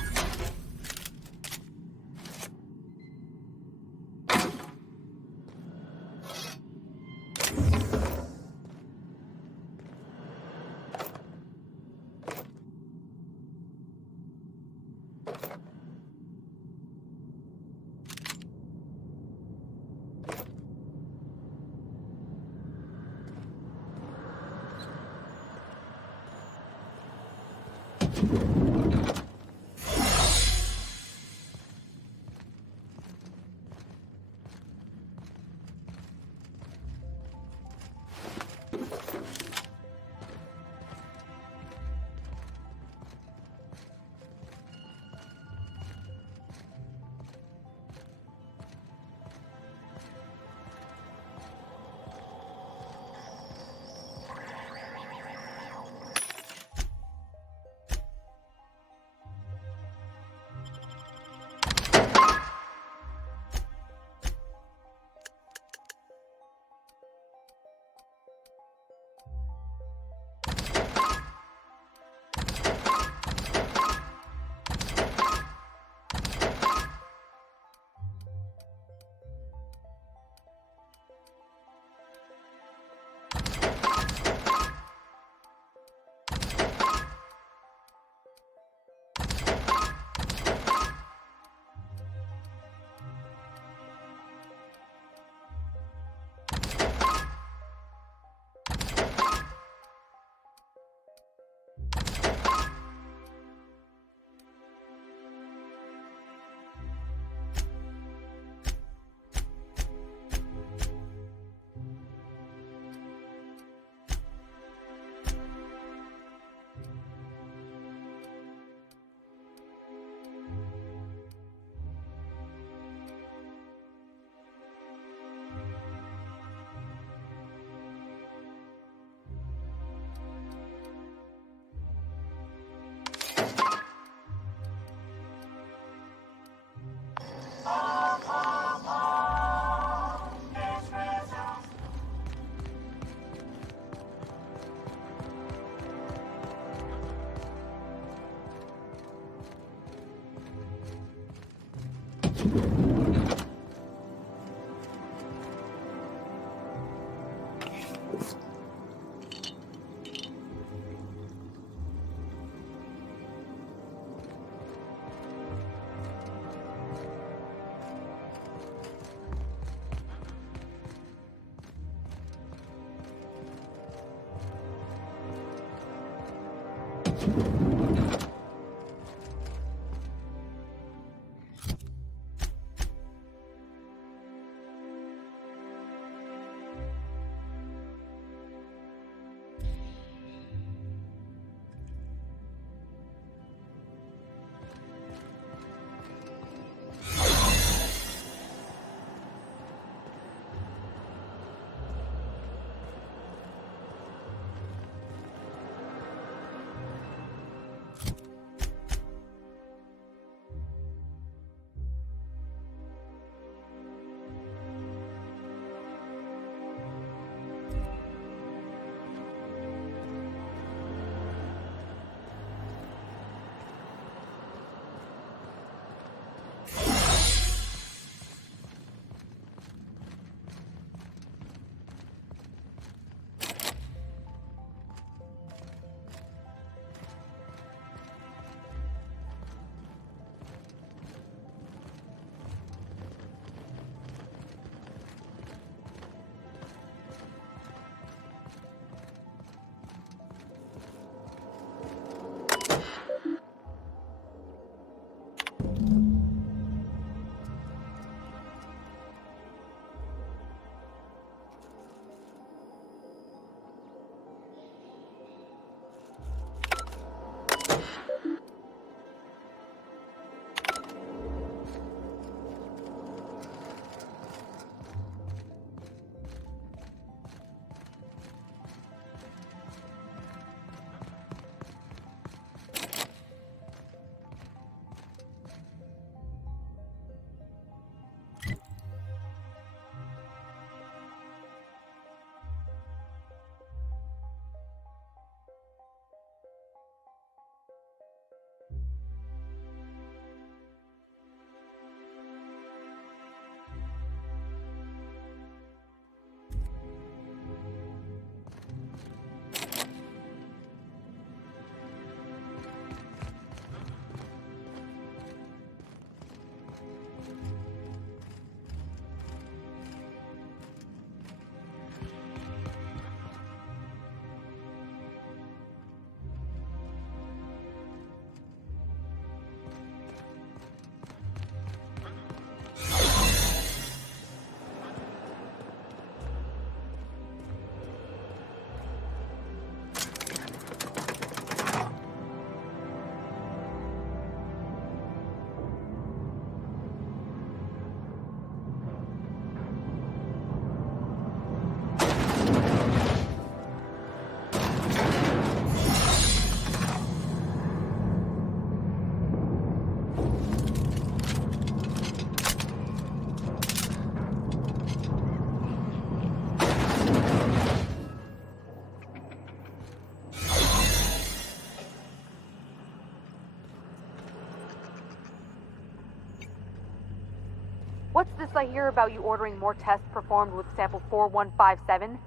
reports I hear about you ordering more tests performed with sample 4157,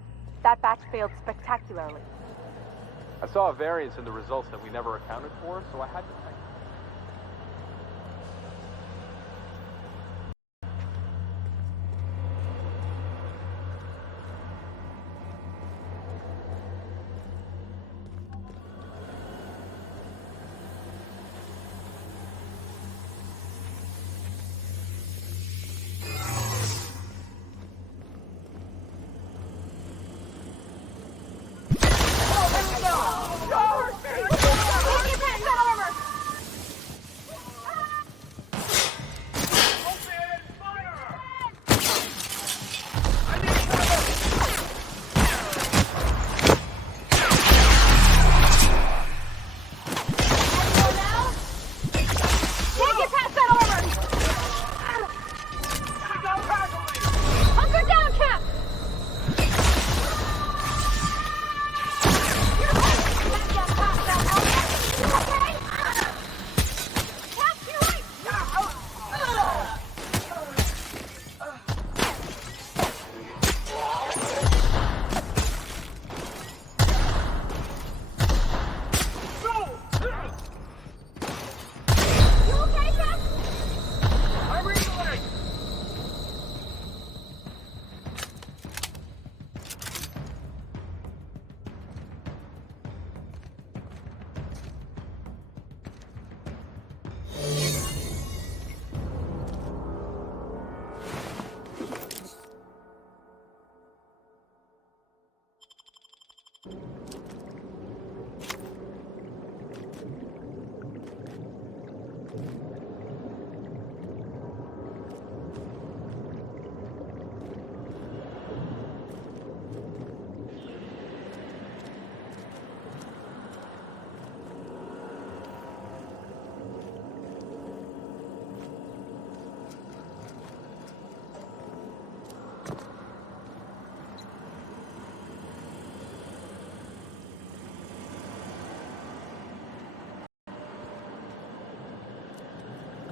that batch failed spectacularly. I saw a variance in the results that we never accounted for, so I had to check.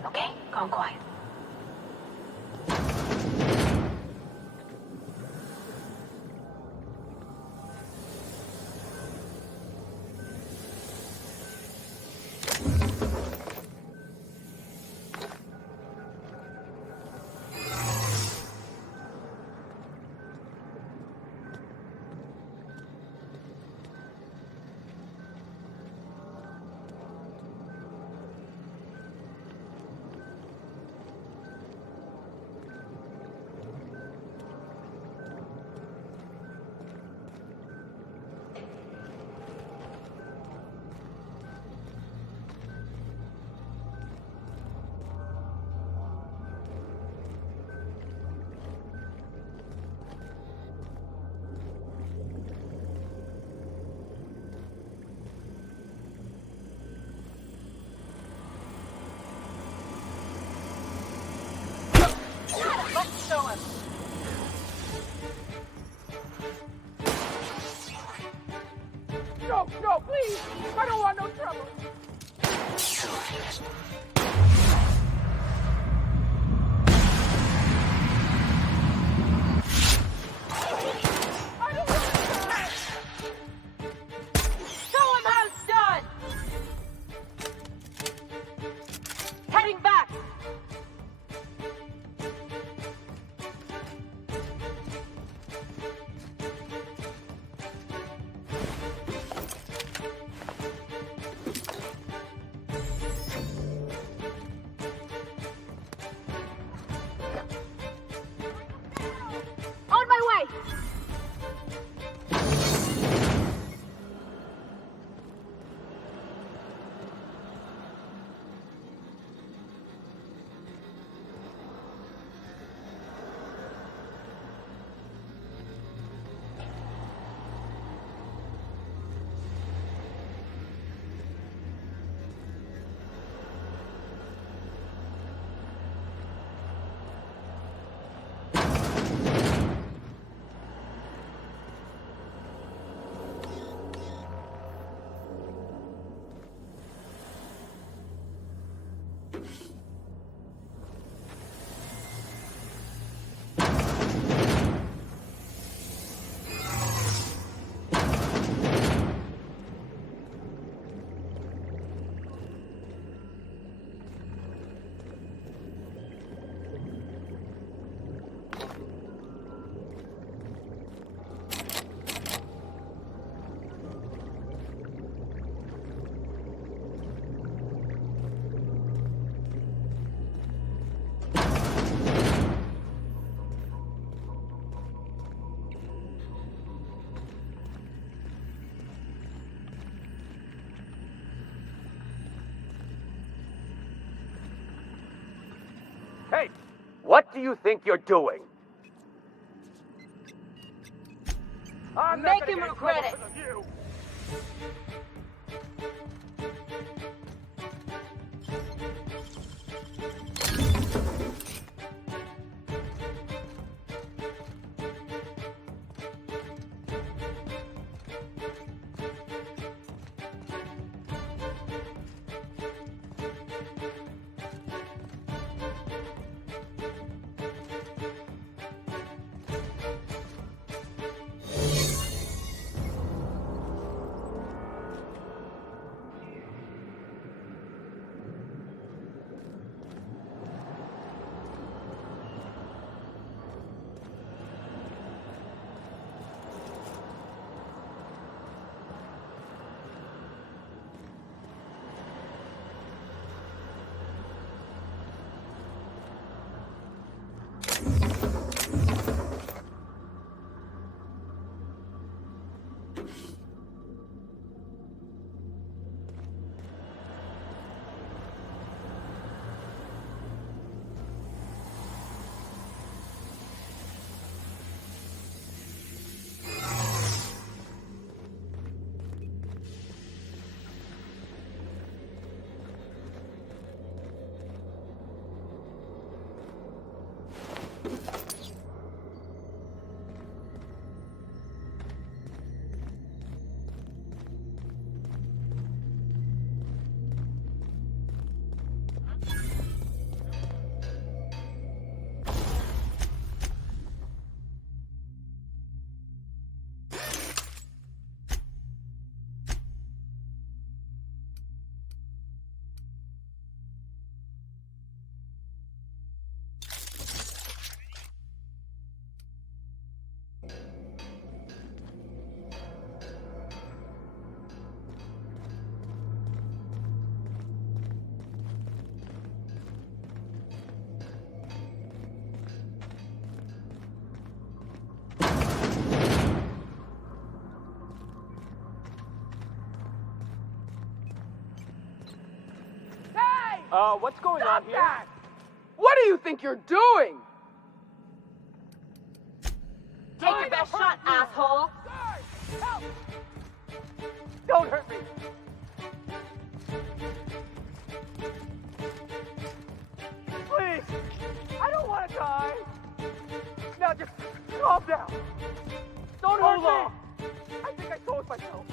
Okay, calm quiet. No, no, please! I don't want no trouble! Show him how it's done! Heading back! What do you think you're doing? I'm not Make gonna him get in regret trouble it. because of you. What's going on here? That! What do you think you're doing? Take your best shot, asshole. Help! Don't hurt me. Please, I don't want to die. Now just calm down. Don't hurt me. I think I told myself.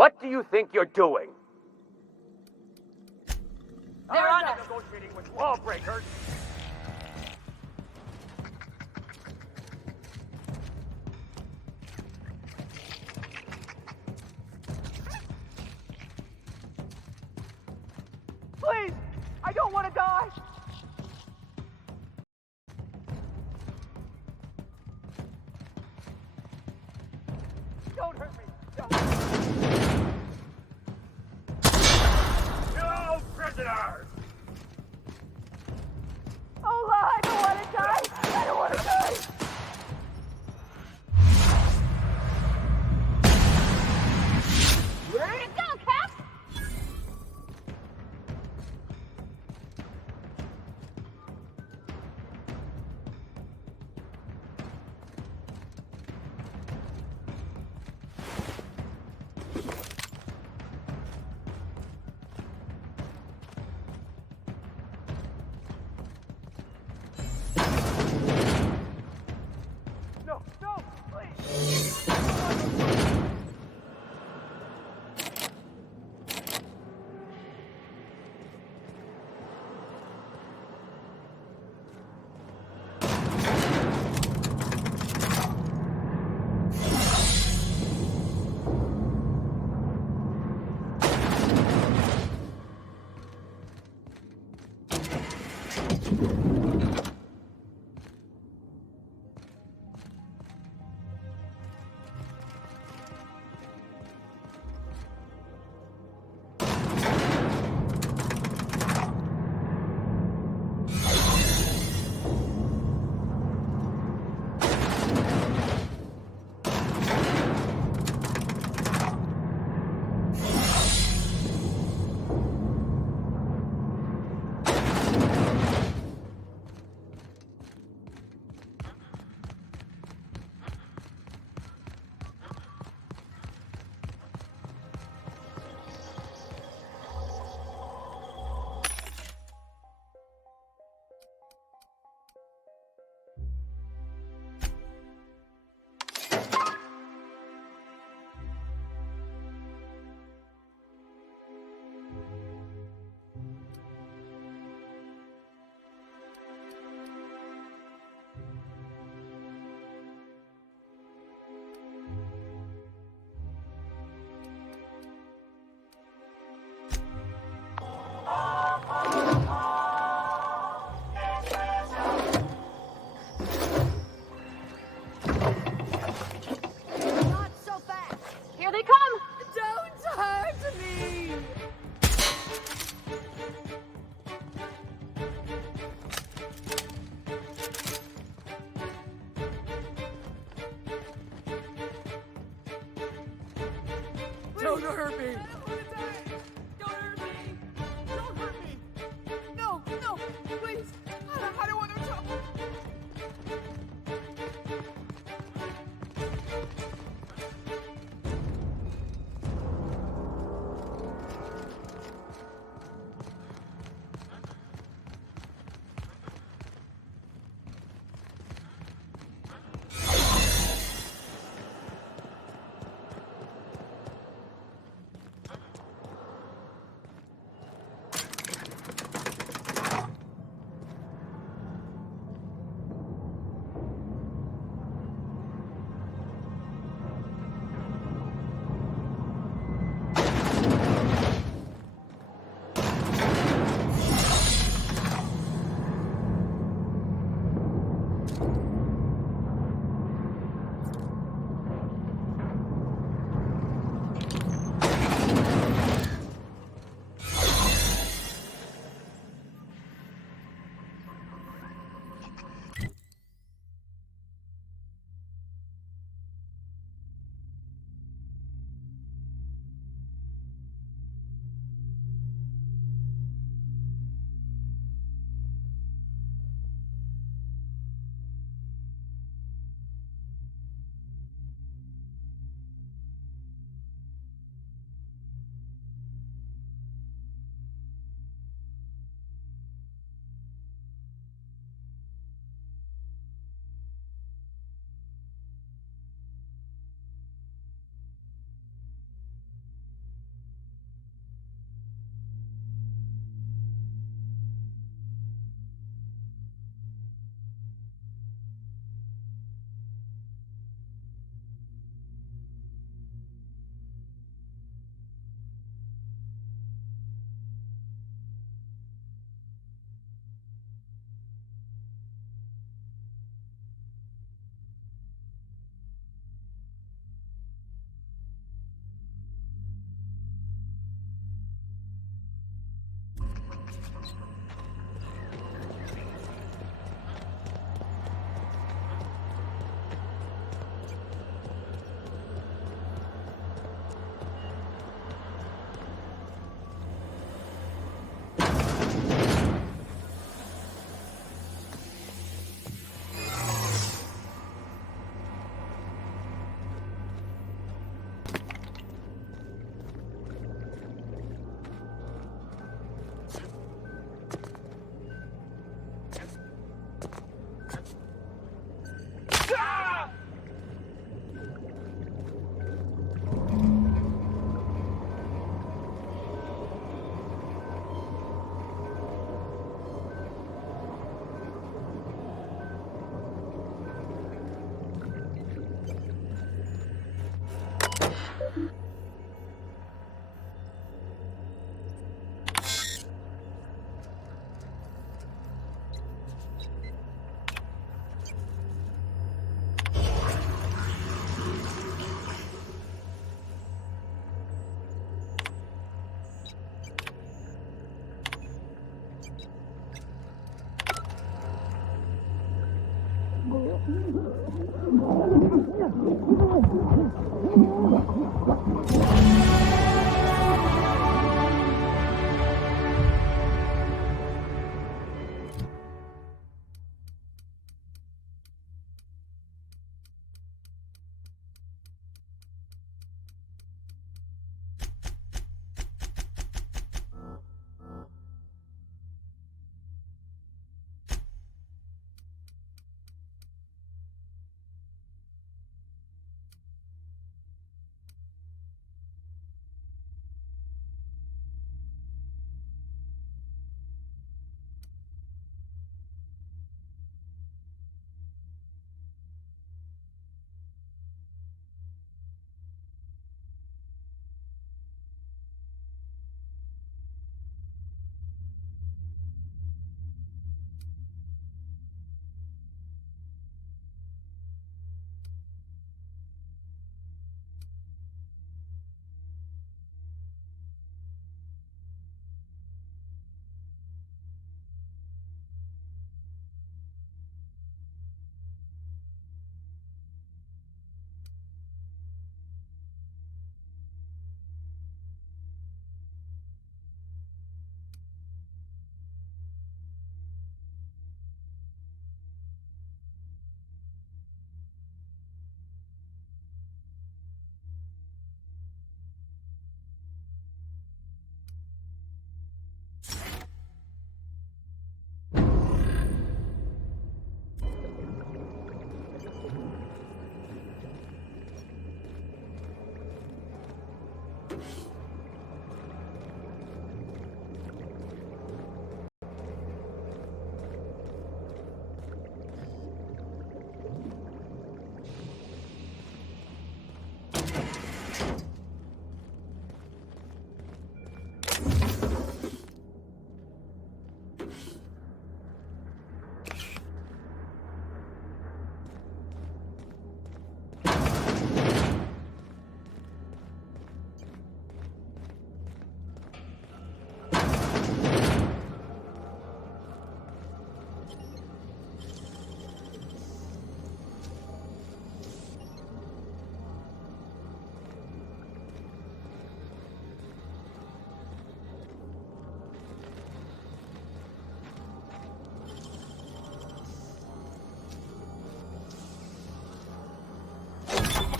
What do you think you're doing? They're I'm on not us. negotiating with lawbreakers. Please, I don't want to die. Yes! Hola, I don't want to die! I don't want to die! Where'd it go, Cap? No, no, please! Not so fast. Here they come. Don't hurt me! Don't hurt me! Don't hurt me! Don't hurt me! No, no, please! I don't want no trouble!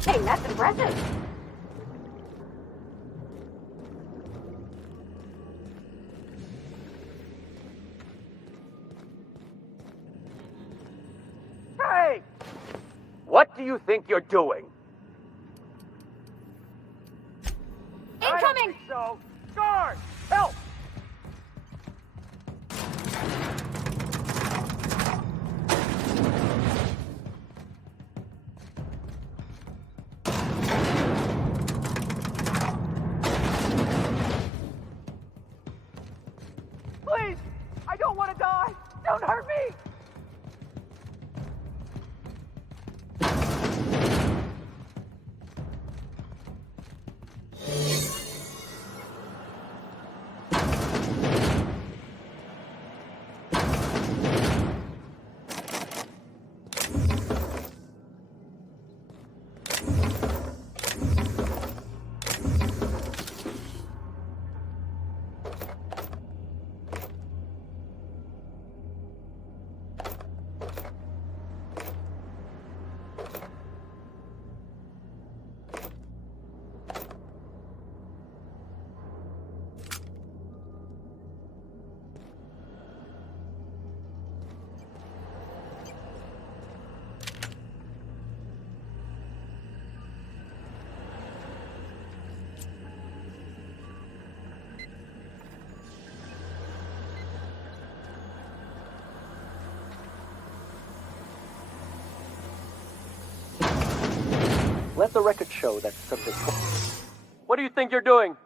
Hey, that's impressive. Hey! What do you think you're doing? I don't think so. Guard! Help! Please! I don't want to die! Don't hurt me! Let the record show that subject. What do you think you're doing?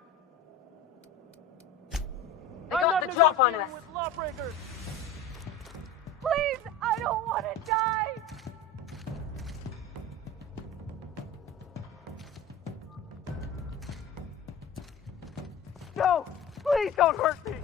They got the drop on us. Please, I don't want to die. No, please don't hurt me.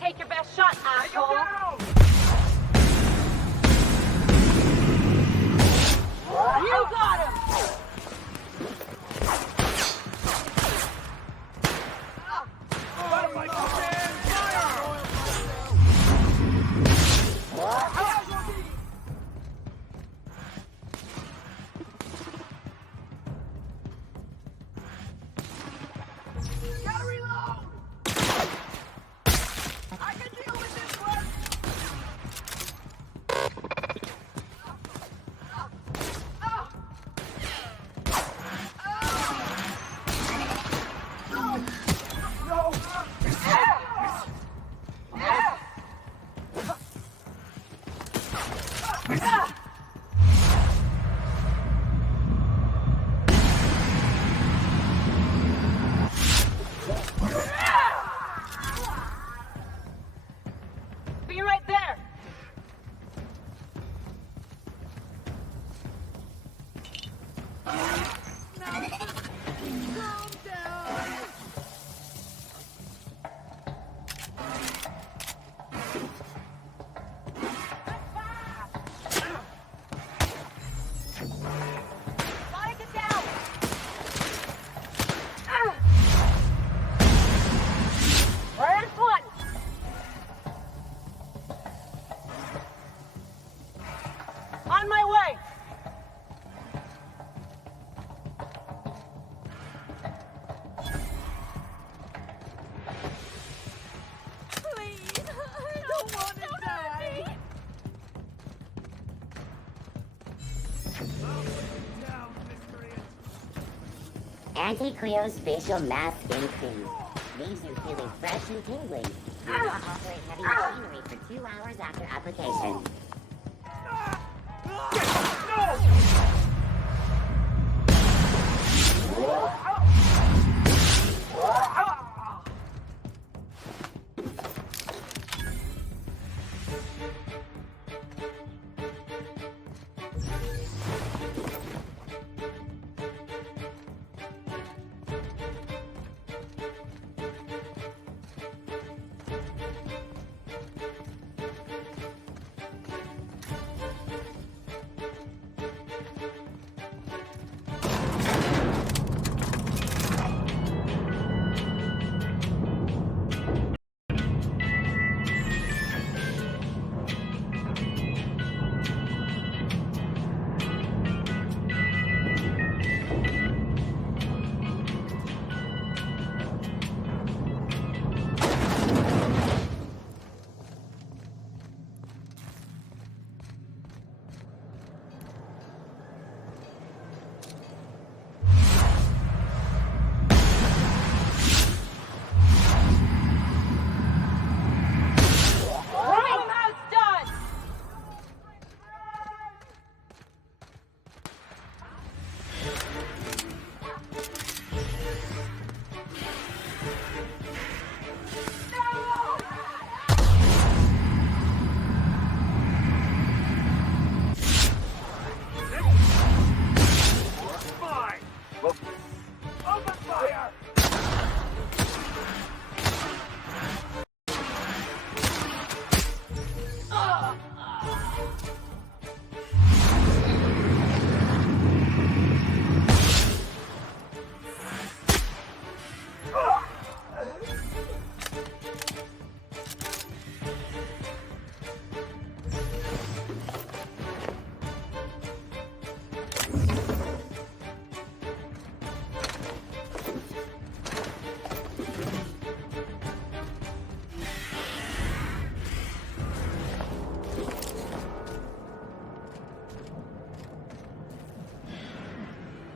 Take your best shot, asshole! You got him! Gotta reload! I can deal with this one! Be right there! Gotta get down! We're in front! On my way! Please, I don't want to die. Anti-Creo's facial mask increase. Leaves you feeling fresh and tingly. Do not operate heavy machinery for 2 hours after application.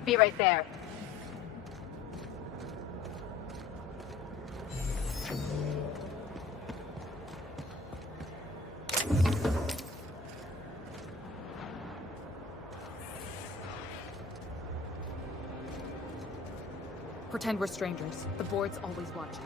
Be right there. Pretend we're strangers. The board's always watching.